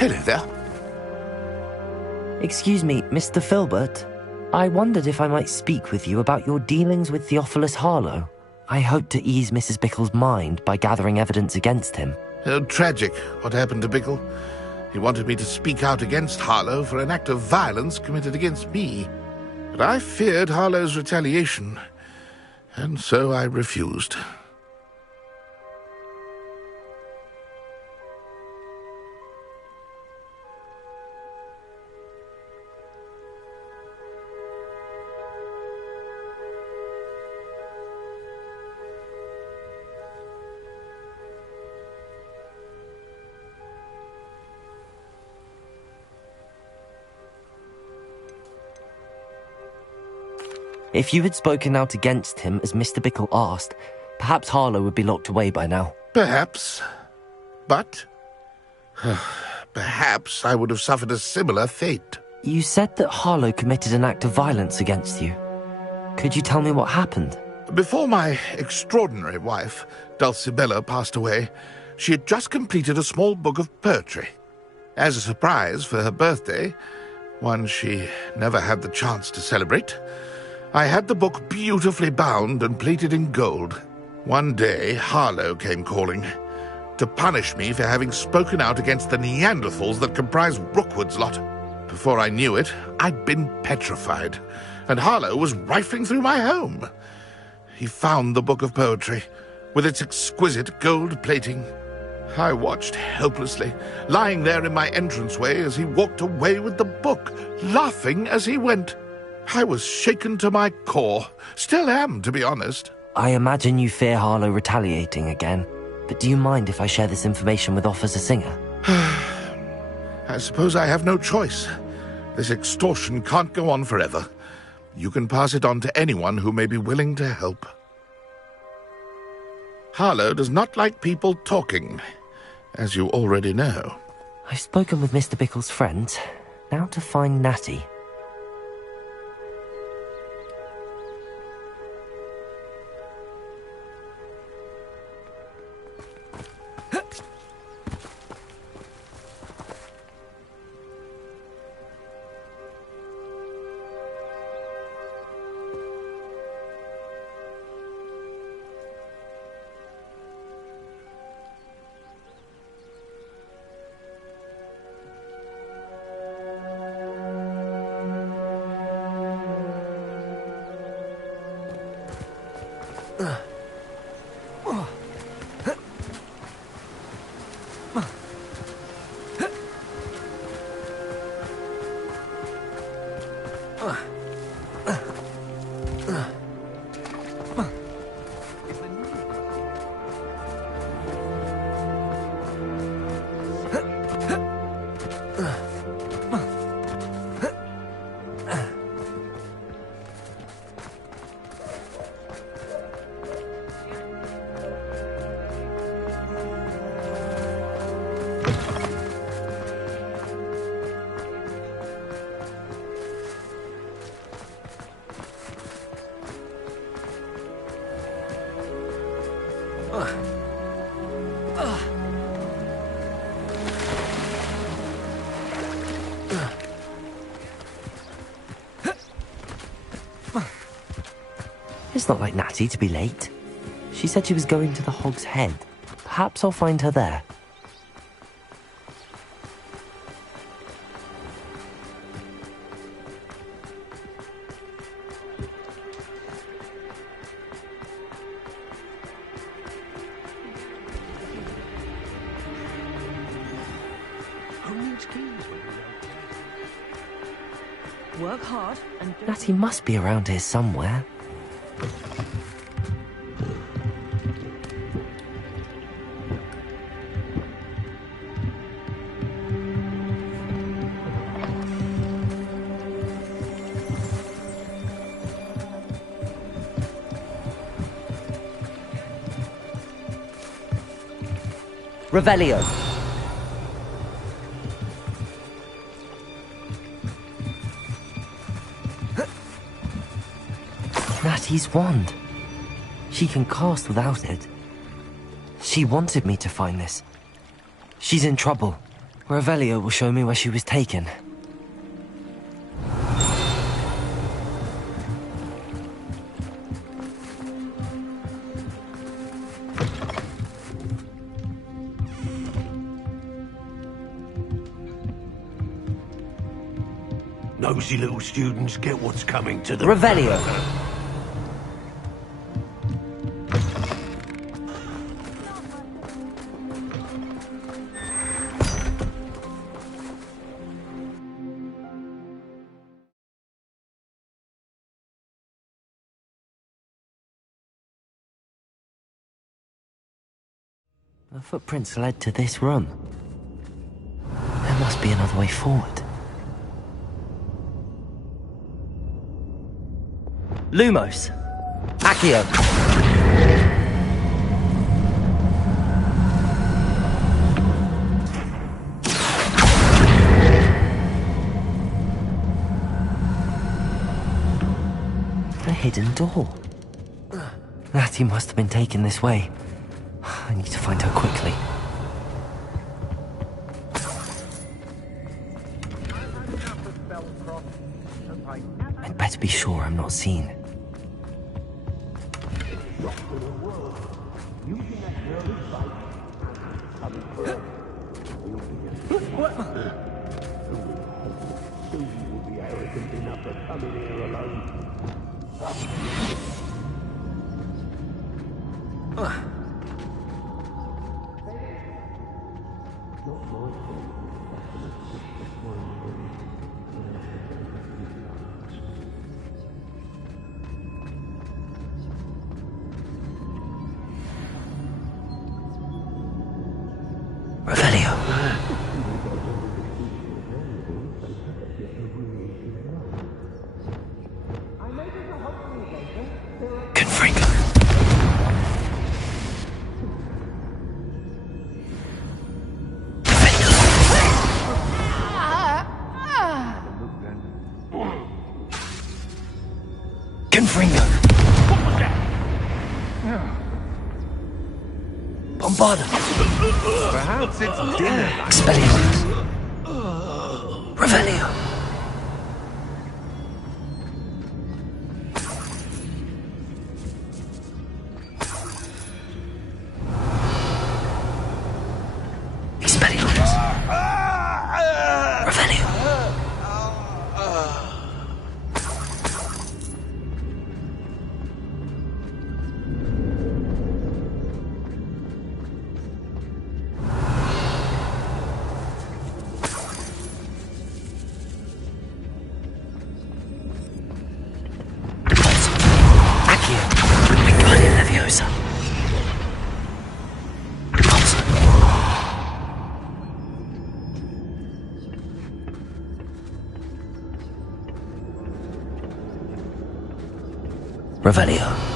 Hello there. Excuse me, Mr. Filbert. I wondered if I might speak with you about your dealings with Theophilus Harlow. I hoped to ease Mrs. Bickle's mind by gathering evidence against him. Oh, tragic what happened to Bickle. He wanted me to speak out against Harlow for an act of violence committed against me. But I feared Harlow's retaliation, and so I refused. If you had spoken out against him as Mr. Bickle asked, perhaps Harlow would be locked away by now. Perhaps. But perhaps I would have suffered a similar fate. You said that Harlow committed an act of violence against you. Could you tell me what happened? Before my extraordinary wife, Dulcibella, passed away, she had just completed a small book of poetry. As a surprise for her birthday, one she never had the chance to celebrate, I had the book beautifully bound and plated in gold. One day, Harlow came calling to punish me for having spoken out against the Neanderthals that comprise Rookwood's lot. Before I knew it, I'd been petrified, and Harlow was rifling through my home. He found the book of poetry, with its exquisite gold plating. I watched helplessly, lying there in my entranceway as he walked away with the book, laughing as he went. I was shaken to my core. Still am, to be honest. I imagine you fear Harlow retaliating again, but do you mind if I share this information with Officer Singer? I suppose I have no choice. This extortion can't go on forever. You can pass it on to anyone who may be willing to help. Harlow does not like people talking, as you already know. I've spoken with Mr. Bickle's friends. Now to find Natty. It's not like Natty to be late. She said she was going to the Hog's Head. Perhaps I'll find her there. Work hard and Natty must be around here somewhere. Revelio. Natty's wand. She can cast without it. She wanted me to find this. She's in trouble. Revelio will show me where she was taken. Nosy little students get what's coming to them. Revelio. The footprints led to this room. There must be another way forward. Lumos. Accio. A hidden door. Natty must have been taken this way. I need to find her quickly. I'd better be sure I'm not seen. Revelio. Confringo. Confringo. Bombarda. Perhaps it's dinner. Expelliarmus. Revelio. Expelliarmus. Revelio. Revelio.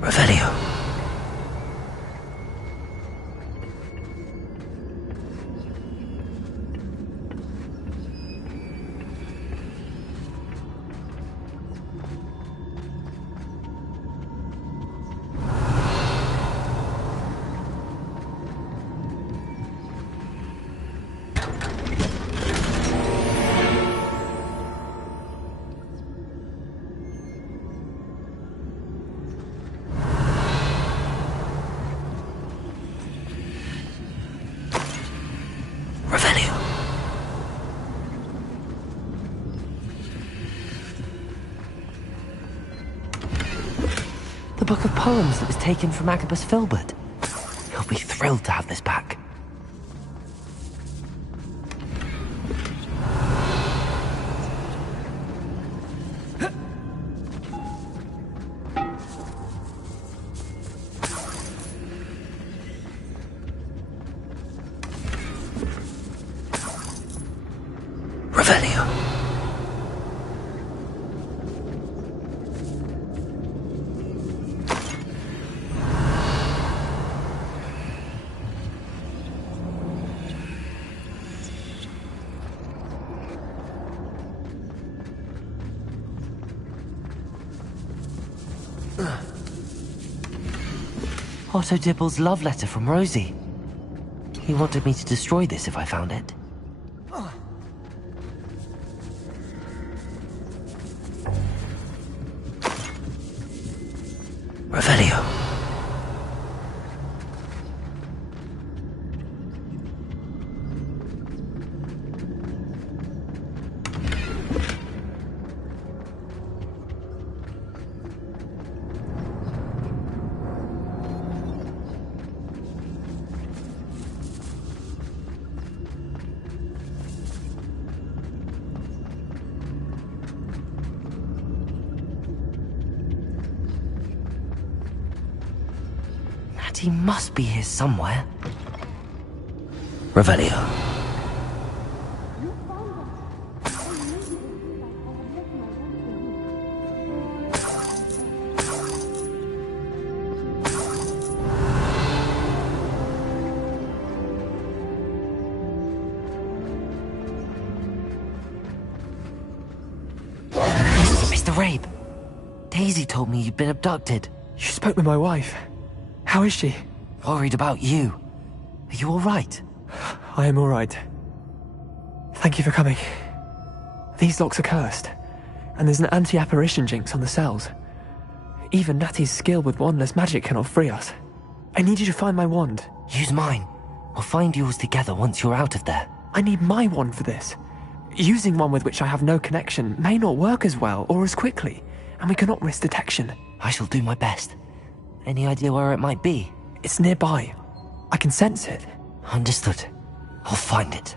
Revelio. book of poems that was taken from Agabus Filbert. He'll be thrilled to have this back. Revelio. Otto Dibble's love letter from Rosie. He wanted me to destroy this if I found it. Revelio. He must be here somewhere. Revelio. Mr. Rabe, Daisy told me you'd been abducted. You spoke with my wife. How is she? Worried about you. Are you all right? I am all right. Thank you for coming. These locks are cursed, and there's an anti-apparition jinx on the cells. Even Natty's skill with wandless magic cannot free us. I need you to find my wand. Use mine. We'll find yours together once you're out of there. I need my wand for this. Using one with which I have no connection may not work as well or as quickly, and we cannot risk detection. I shall do my best. Any idea where it might be? It's nearby. I can sense it. Understood. I'll find it.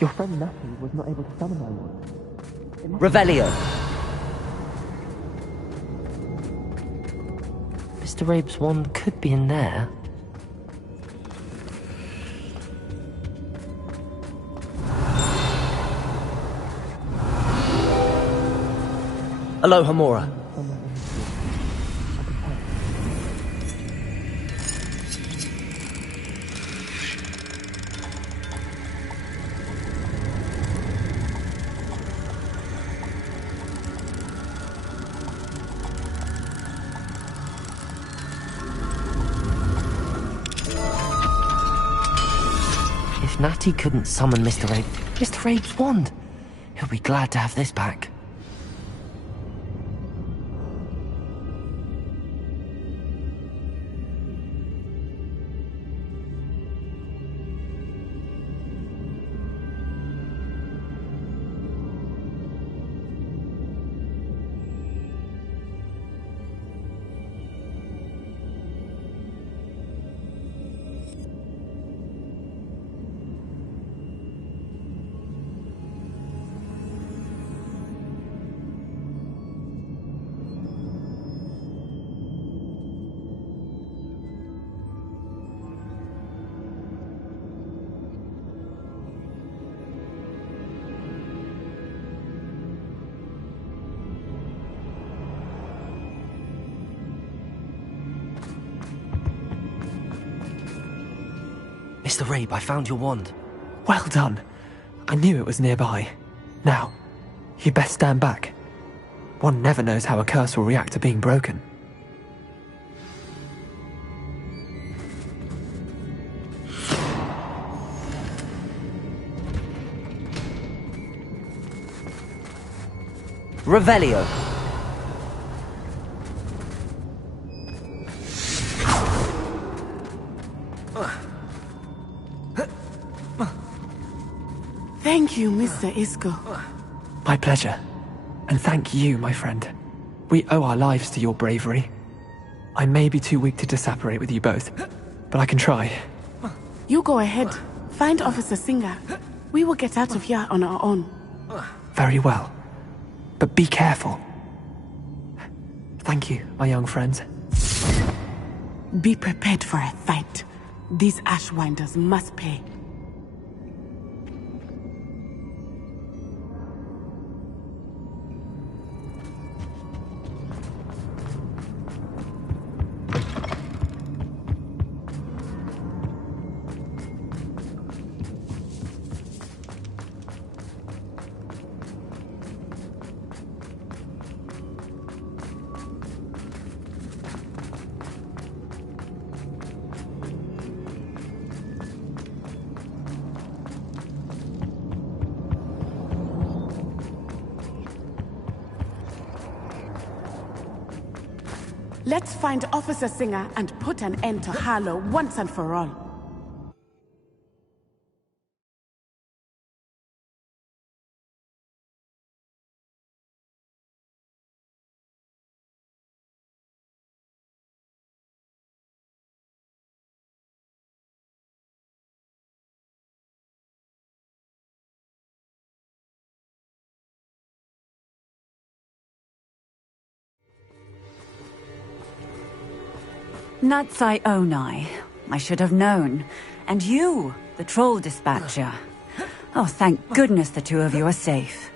Your friend Natty was not able to summon my wand. Revelio. Mr. Rabe's wand could be in there. Aloha, Mora. If Natty couldn't summon Mr. Rabe's wand, he'll be glad to have this back. Mr. Rabe, I found your wand. Well done. I knew it was nearby. Now, you best stand back. One never knows how a curse will react to being broken. Revelio. Thank you, Mr. Isco. My pleasure. And thank you, my friend. We owe our lives to your bravery. I may be too weak to disapparate with you both, but I can try. You go ahead. Find Officer Singer. We will get out of here on our own. Very well. But be careful. Thank you, my young friends. Be prepared for a fight. These Ashwinders must pay. Let's find Officer Singer and put an end to Harlow once and for all. Natsai Onai. I should have known. And you, the troll dispatcher. Oh, thank goodness the two of you are safe.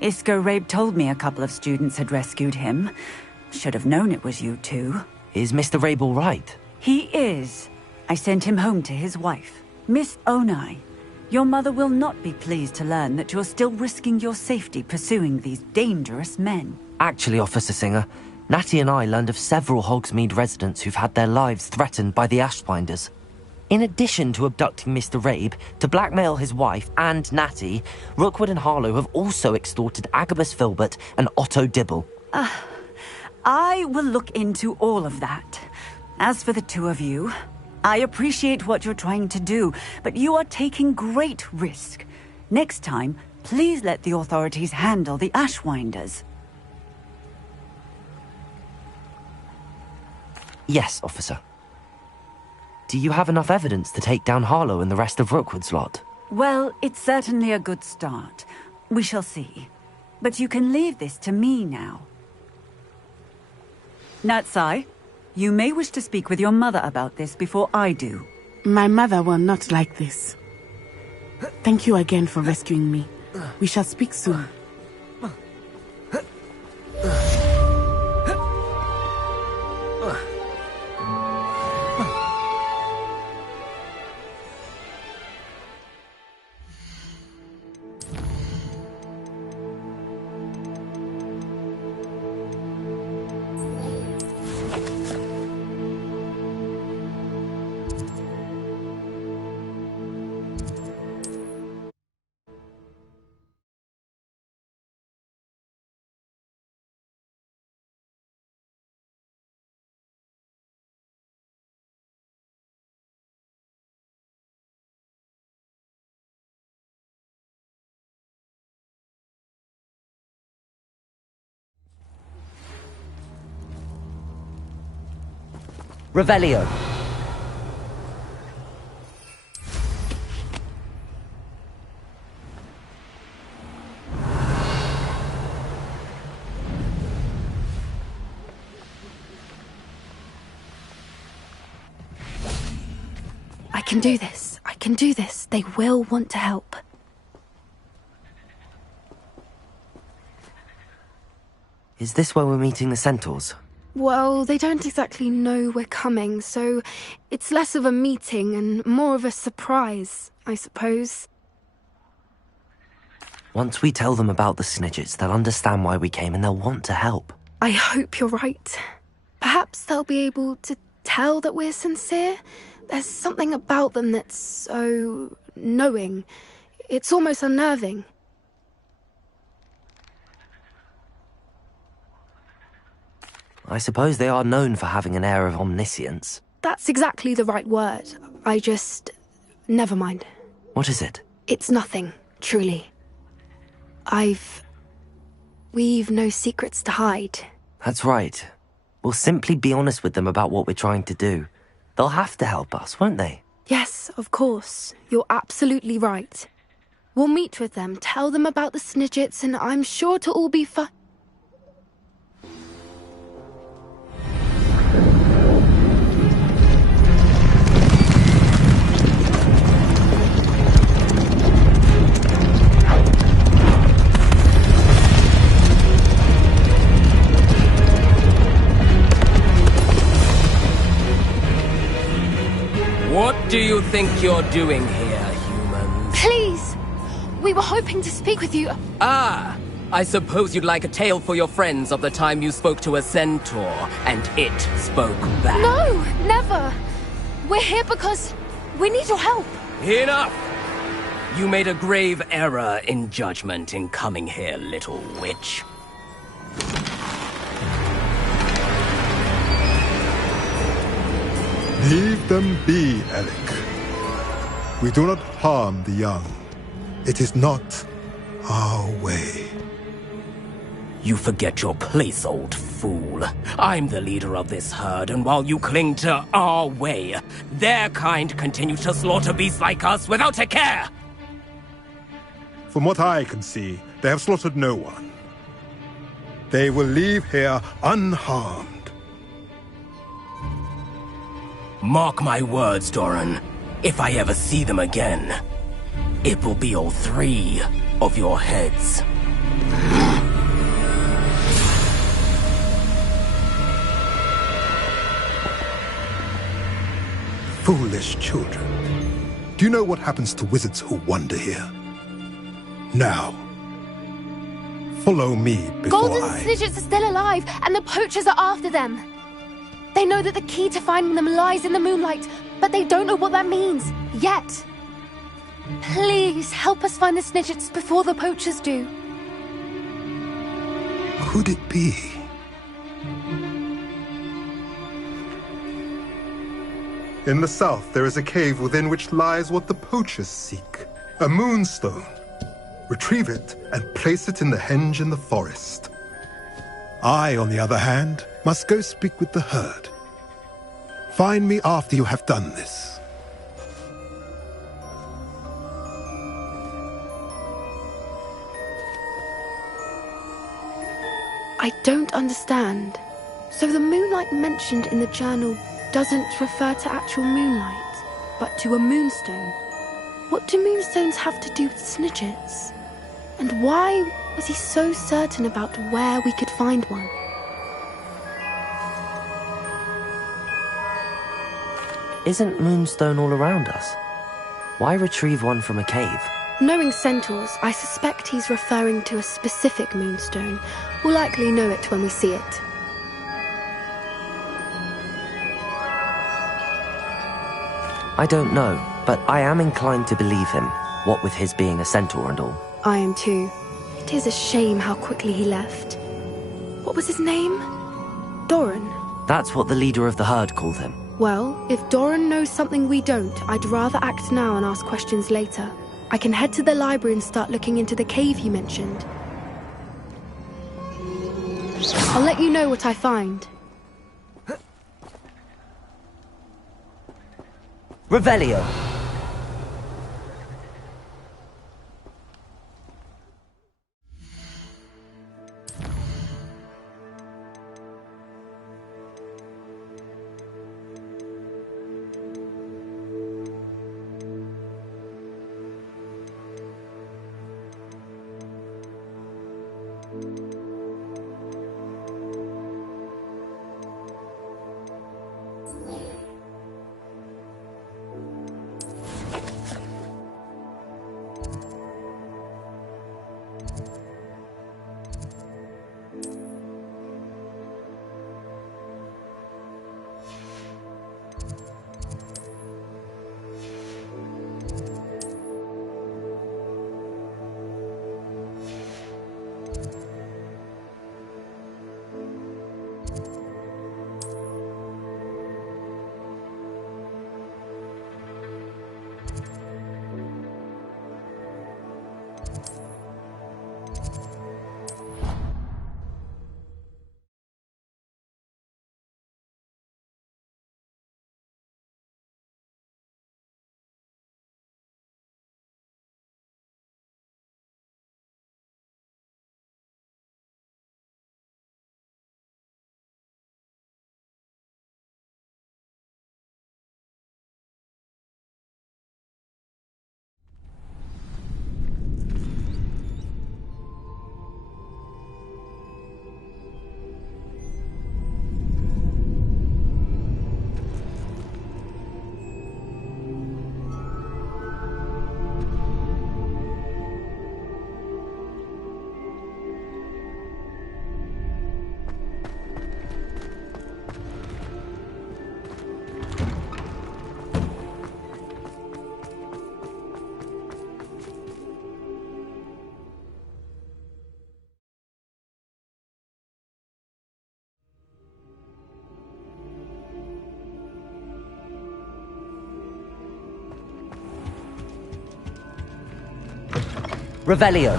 Isco Rabe told me a couple of students had rescued him. Should have known it was you two. Is Mr. Rabe all right? He is. I sent him home to his wife, Miss Onai. Your mother will not be pleased to learn that you're still risking your safety pursuing these dangerous men. Actually, Officer Singer, Natty and I learned of several Hogsmeade residents who've had their lives threatened by the Ashwinders. In addition to abducting Mr. Rabe, to blackmail his wife and Natty, Rookwood and Harlow have also extorted Agabus Filbert and Otto Dibble. I will look into all of that. As for the two of you, I appreciate what you're trying to do, but you are taking great risk. Next time, please let the authorities handle the Ashwinders. Yes, officer. Do you have enough evidence to take down Harlow and the rest of Rookwood's lot? Well, it's certainly a good start. We shall see. But you can leave this to me now. Natsai, you may wish to speak with your mother about this before I do. My mother will not like this. Thank you again for rescuing me. We shall speak soon. Revelio. I can do this. I can do this. They will want to help. Is this where we're meeting the Centaurs? Well, they don't exactly know we're coming, so it's less of a meeting and more of a surprise, I suppose. Once we tell them about the Snidgets, they'll understand why we came and they'll want to help. I hope you're right. Perhaps they'll be able to tell that we're sincere. There's something about them that's so knowing. It's almost unnerving. I suppose they are known for having an air of omniscience. That's exactly the right word. Never mind. What is it? It's nothing, truly. We've no secrets to hide. That's right. We'll simply be honest with them about what we're trying to do. They'll have to help us, won't they? Yes, of course. You're absolutely right. We'll meet with them, tell them about the Snidgets, and I'm sure to all be fine. What do you think you're doing here, humans? Please! We were hoping to speak with you. Ah! I suppose you'd like a tale for your friends of the time you spoke to a centaur, and it spoke back. No! Never! We're here because we need your help. Enough! You made a grave error in judgment in coming here, little witch. Leave them be, Alec. We do not harm the young. It is not our way. You forget your place, old fool. I'm the leader of this herd, and while you cling to our way, their kind continue to slaughter beasts like us without a care! From what I can see, they have slaughtered no one. They will leave here unharmed. Mark my words, Doran. If I ever see them again, it will be all 3 of your heads. Foolish children. Do you know what happens to wizards who wander here? Now, follow me before Golden Snidgets are still alive, and the poachers are after them. They know that the key to finding them lies in the moonlight, but they don't know what that means, yet. Please, help us find the Snidgets before the poachers do. Could it be? In the south, there is a cave within which lies what the poachers seek. A moonstone. Retrieve it and place it in the henge in the forest. I, on the other hand, must go speak with the herd. Find me after you have done this. I don't understand. So the moonlight mentioned in the journal doesn't refer to actual moonlight, but to a moonstone. What do moonstones have to do with Snidgets? And why was he so certain about where we could find one? Isn't Moonstone all around us? Why retrieve one from a cave? Knowing centaurs, I suspect he's referring to a specific moonstone. We'll likely know it when we see it. I don't know, but I am inclined to believe him, what with his being a centaur and all. I am too. It is a shame how quickly he left. What was his name? Doran? That's what the leader of the herd called him. Well, if Doran knows something we don't, I'd rather act now and ask questions later. I can head to the library and start looking into the cave you mentioned. I'll let you know what I find. Revelio. Revelio.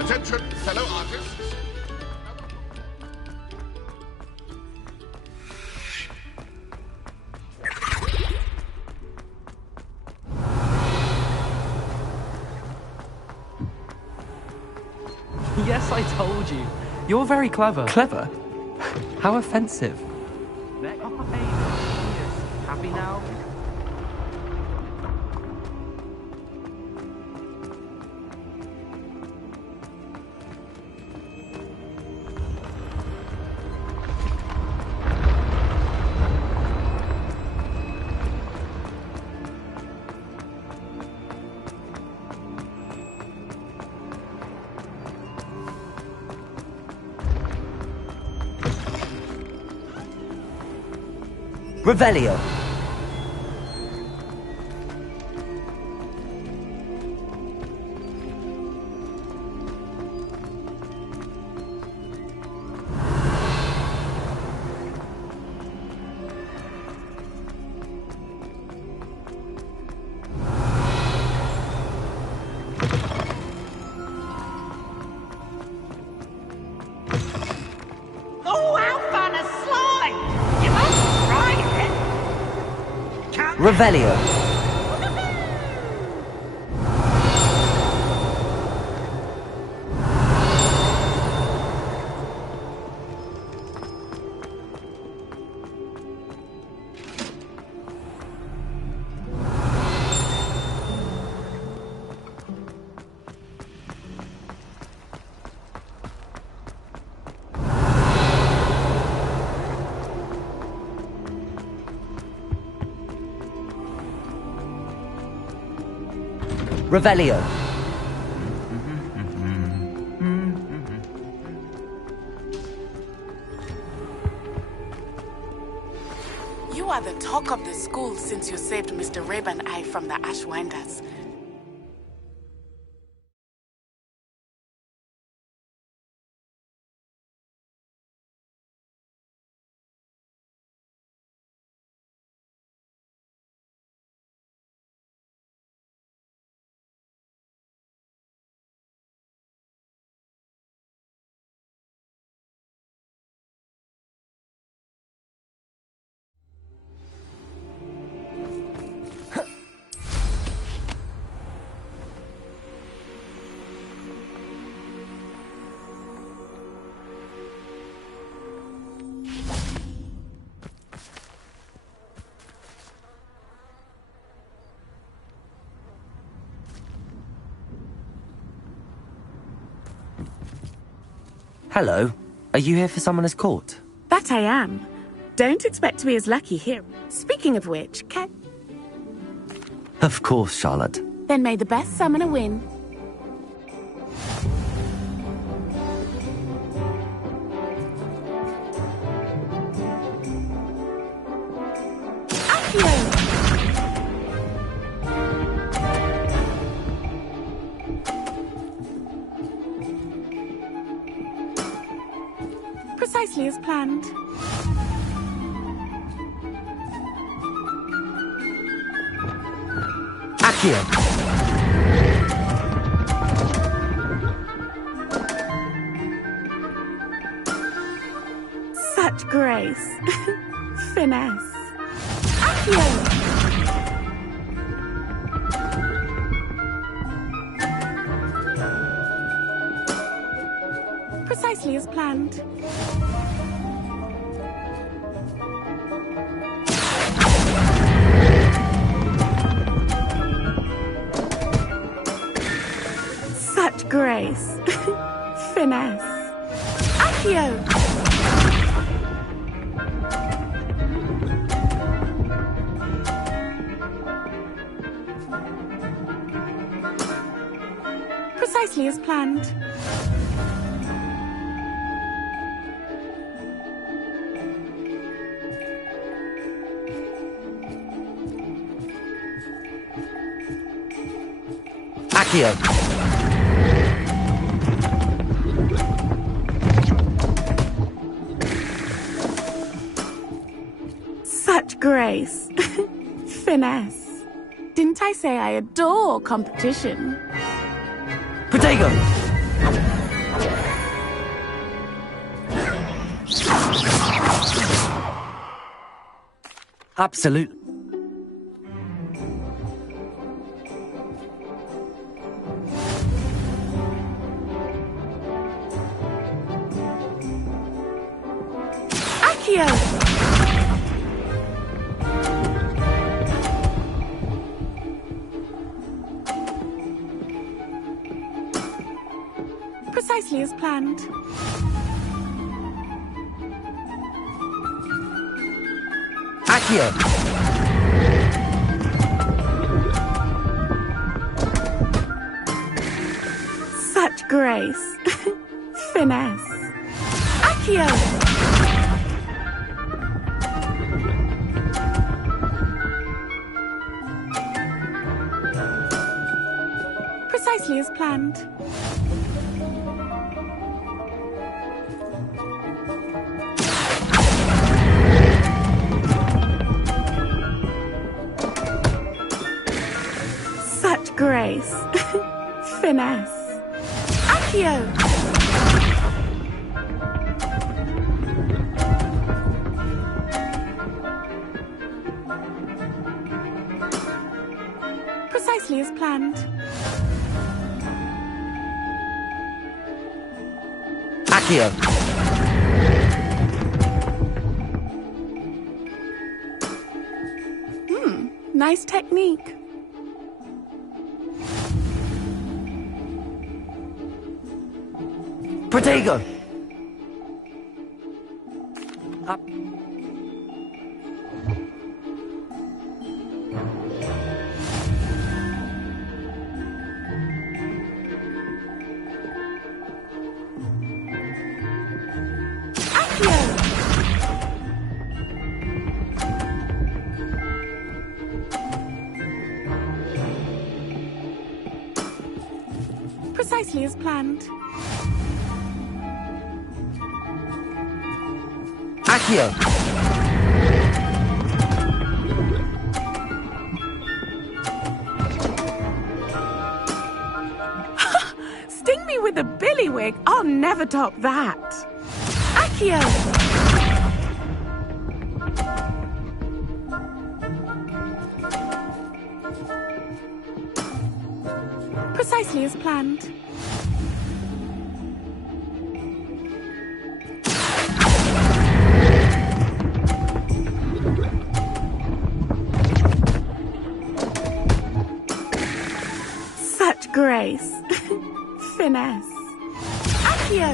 Attention, fellow artists. Yes, I told you. You're very clever. Clever? How offensive. Happy now? Revelio. Oh, how fun a slide! You must try it! Revelio. Revelio. You are the talk of the school since you saved Mr. Rabe and I from the Ashwinders. Hello. Are you here for Summoner's Court? That I am. Don't expect to be as lucky here. Speaking of which, Of course, Charlotte. Then may the best summoner win. Precisely as planned. Accio. Such grace. Finesse. Accio. Precisely as planned. Such grace. Finesse. Accio. Precisely as planned. Accio. Such grace. Finesse. Didn't I say I adore competition? Protego! Absolute. Accio! Precisely as planned. Accio! Such grace. Finesse. Accio! Precisely as planned. Such grace. Finesse. Accio! Precisely as planned. Accio! Nice technique. Protego! Up. Precisely as planned. Accio! Sting me with a billywig. I'll never top that. Accio! Precisely as planned. Such grace. Finesse. Accio!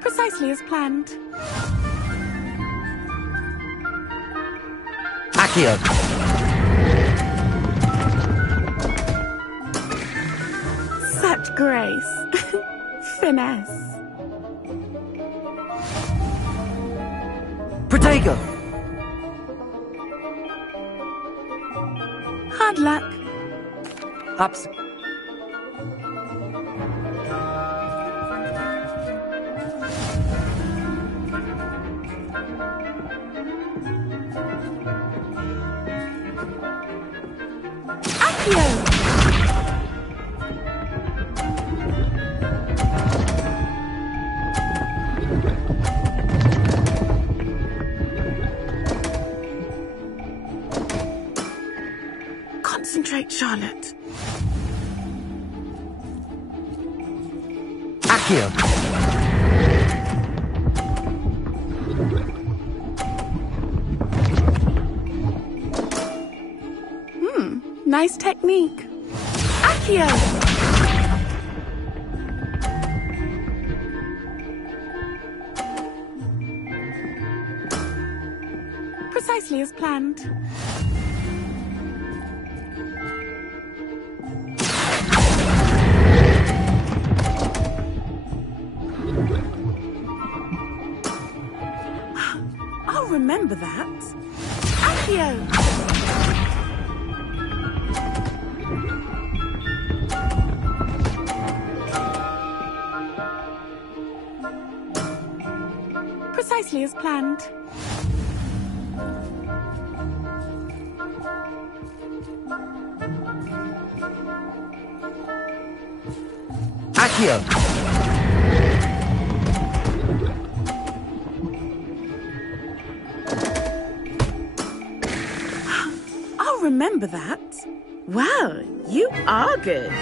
Precisely as planned. Accio! Such grace. Finesse. Protego! Hard luck. Ups. Accio! Concentrate, Charlotte. Accio! Nice technique. Accio! Precisely as planned. I'll remember that. Accio! Precisely as planned. Accio! I'll remember that. Well, you are good.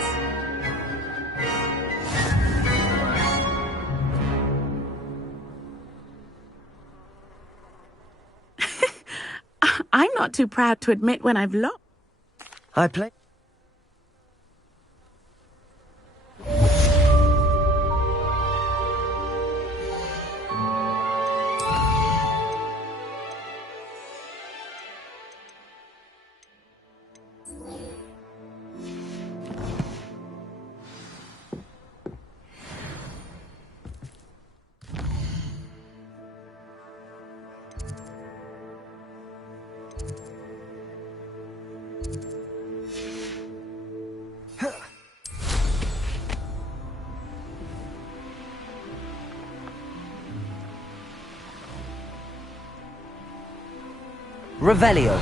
I'm not too proud to admit when I've lost. I play. Revelio.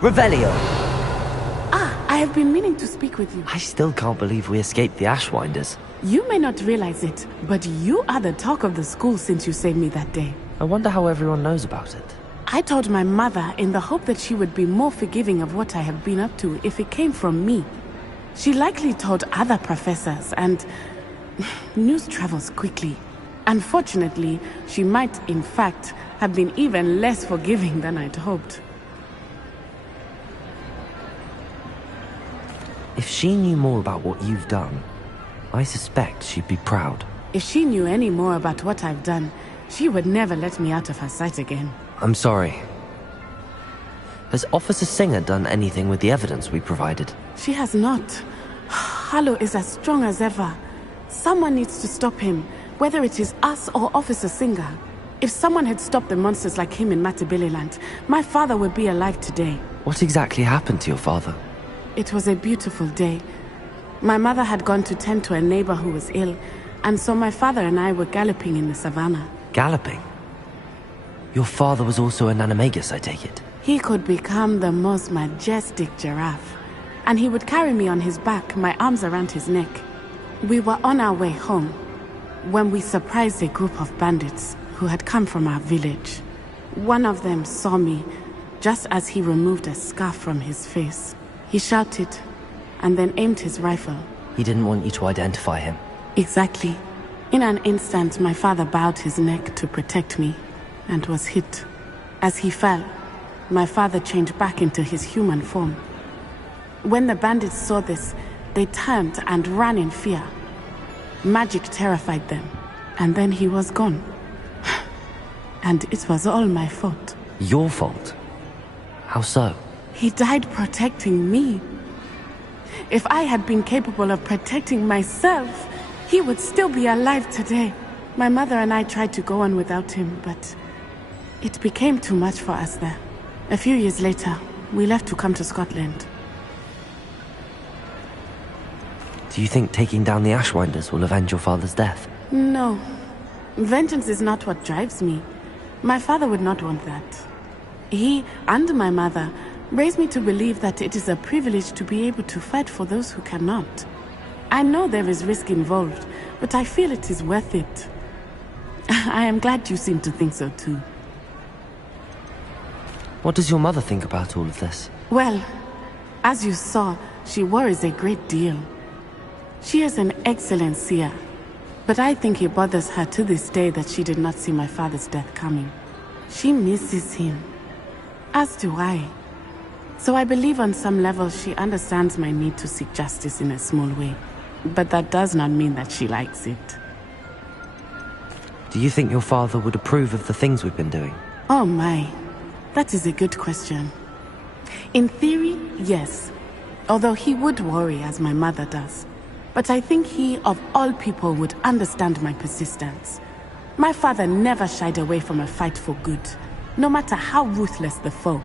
Revelio. I have been meaning to speak with you. I still can't believe we escaped the Ashwinders. You may not realize it, but you are the talk of the school since you saved me that day. I wonder how everyone knows about it. I told my mother in the hope that she would be more forgiving of what I have been up to if it came from me. She likely told other professors, and news travels quickly. Unfortunately, she might, in fact, have been even less forgiving than I'd hoped. If she knew more about what you've done, I suspect she'd be proud. If she knew any more about what I've done, she would never let me out of her sight again. I'm sorry. Has Officer Singer done anything with the evidence we provided? She has not. Harlow is as strong as ever. Someone needs to stop him, whether it is us or Officer Singer. If someone had stopped the monsters like him in Matabeleland, my father would be alive today. What exactly happened to your father? It was a beautiful day. My mother had gone to tend to a neighbor who was ill, and so my father and I were galloping in the savannah. Galloping? Your father was also an animagus, I take it? He could become the most majestic giraffe, and he would carry me on his back, my arms around his neck. We were on our way home when we surprised a group of bandits who had come from our village. One of them saw me just as he removed a scarf from his face. He shouted, and then aimed his rifle. He didn't want you to identify him. Exactly. In an instant, my father bowed his neck to protect me, and was hit. As he fell, my father changed back into his human form. When the bandits saw this, they turned and ran in fear. Magic terrified them, and then he was gone. And it was all my fault. Your fault? How so? He died protecting me. If I had been capable of protecting myself, he would still be alive today. My mother and I tried to go on without him, but it became too much for us there. A few years later, we left to come to Scotland. Do you think taking down the Ashwinders will avenge your father's death? No. Vengeance is not what drives me. My father would not want that. He and my mother raised me to believe that it is a privilege to be able to fight for those who cannot. I know there is risk involved, but I feel it is worth it. I am glad you seem to think so too. What does your mother think about all of this? Well, as you saw, she worries a great deal. She is an excellent seer. But I think it bothers her to this day that she did not see my father's death coming. She misses him. As do I. So I believe on some level she understands my need to seek justice in a small way. But that does not mean that she likes it. Do you think your father would approve of the things we've been doing? Oh my. That is a good question. In theory, yes. Although he would worry as my mother does. But I think he, of all people, would understand my persistence. My father never shied away from a fight for good, no matter how ruthless the foe.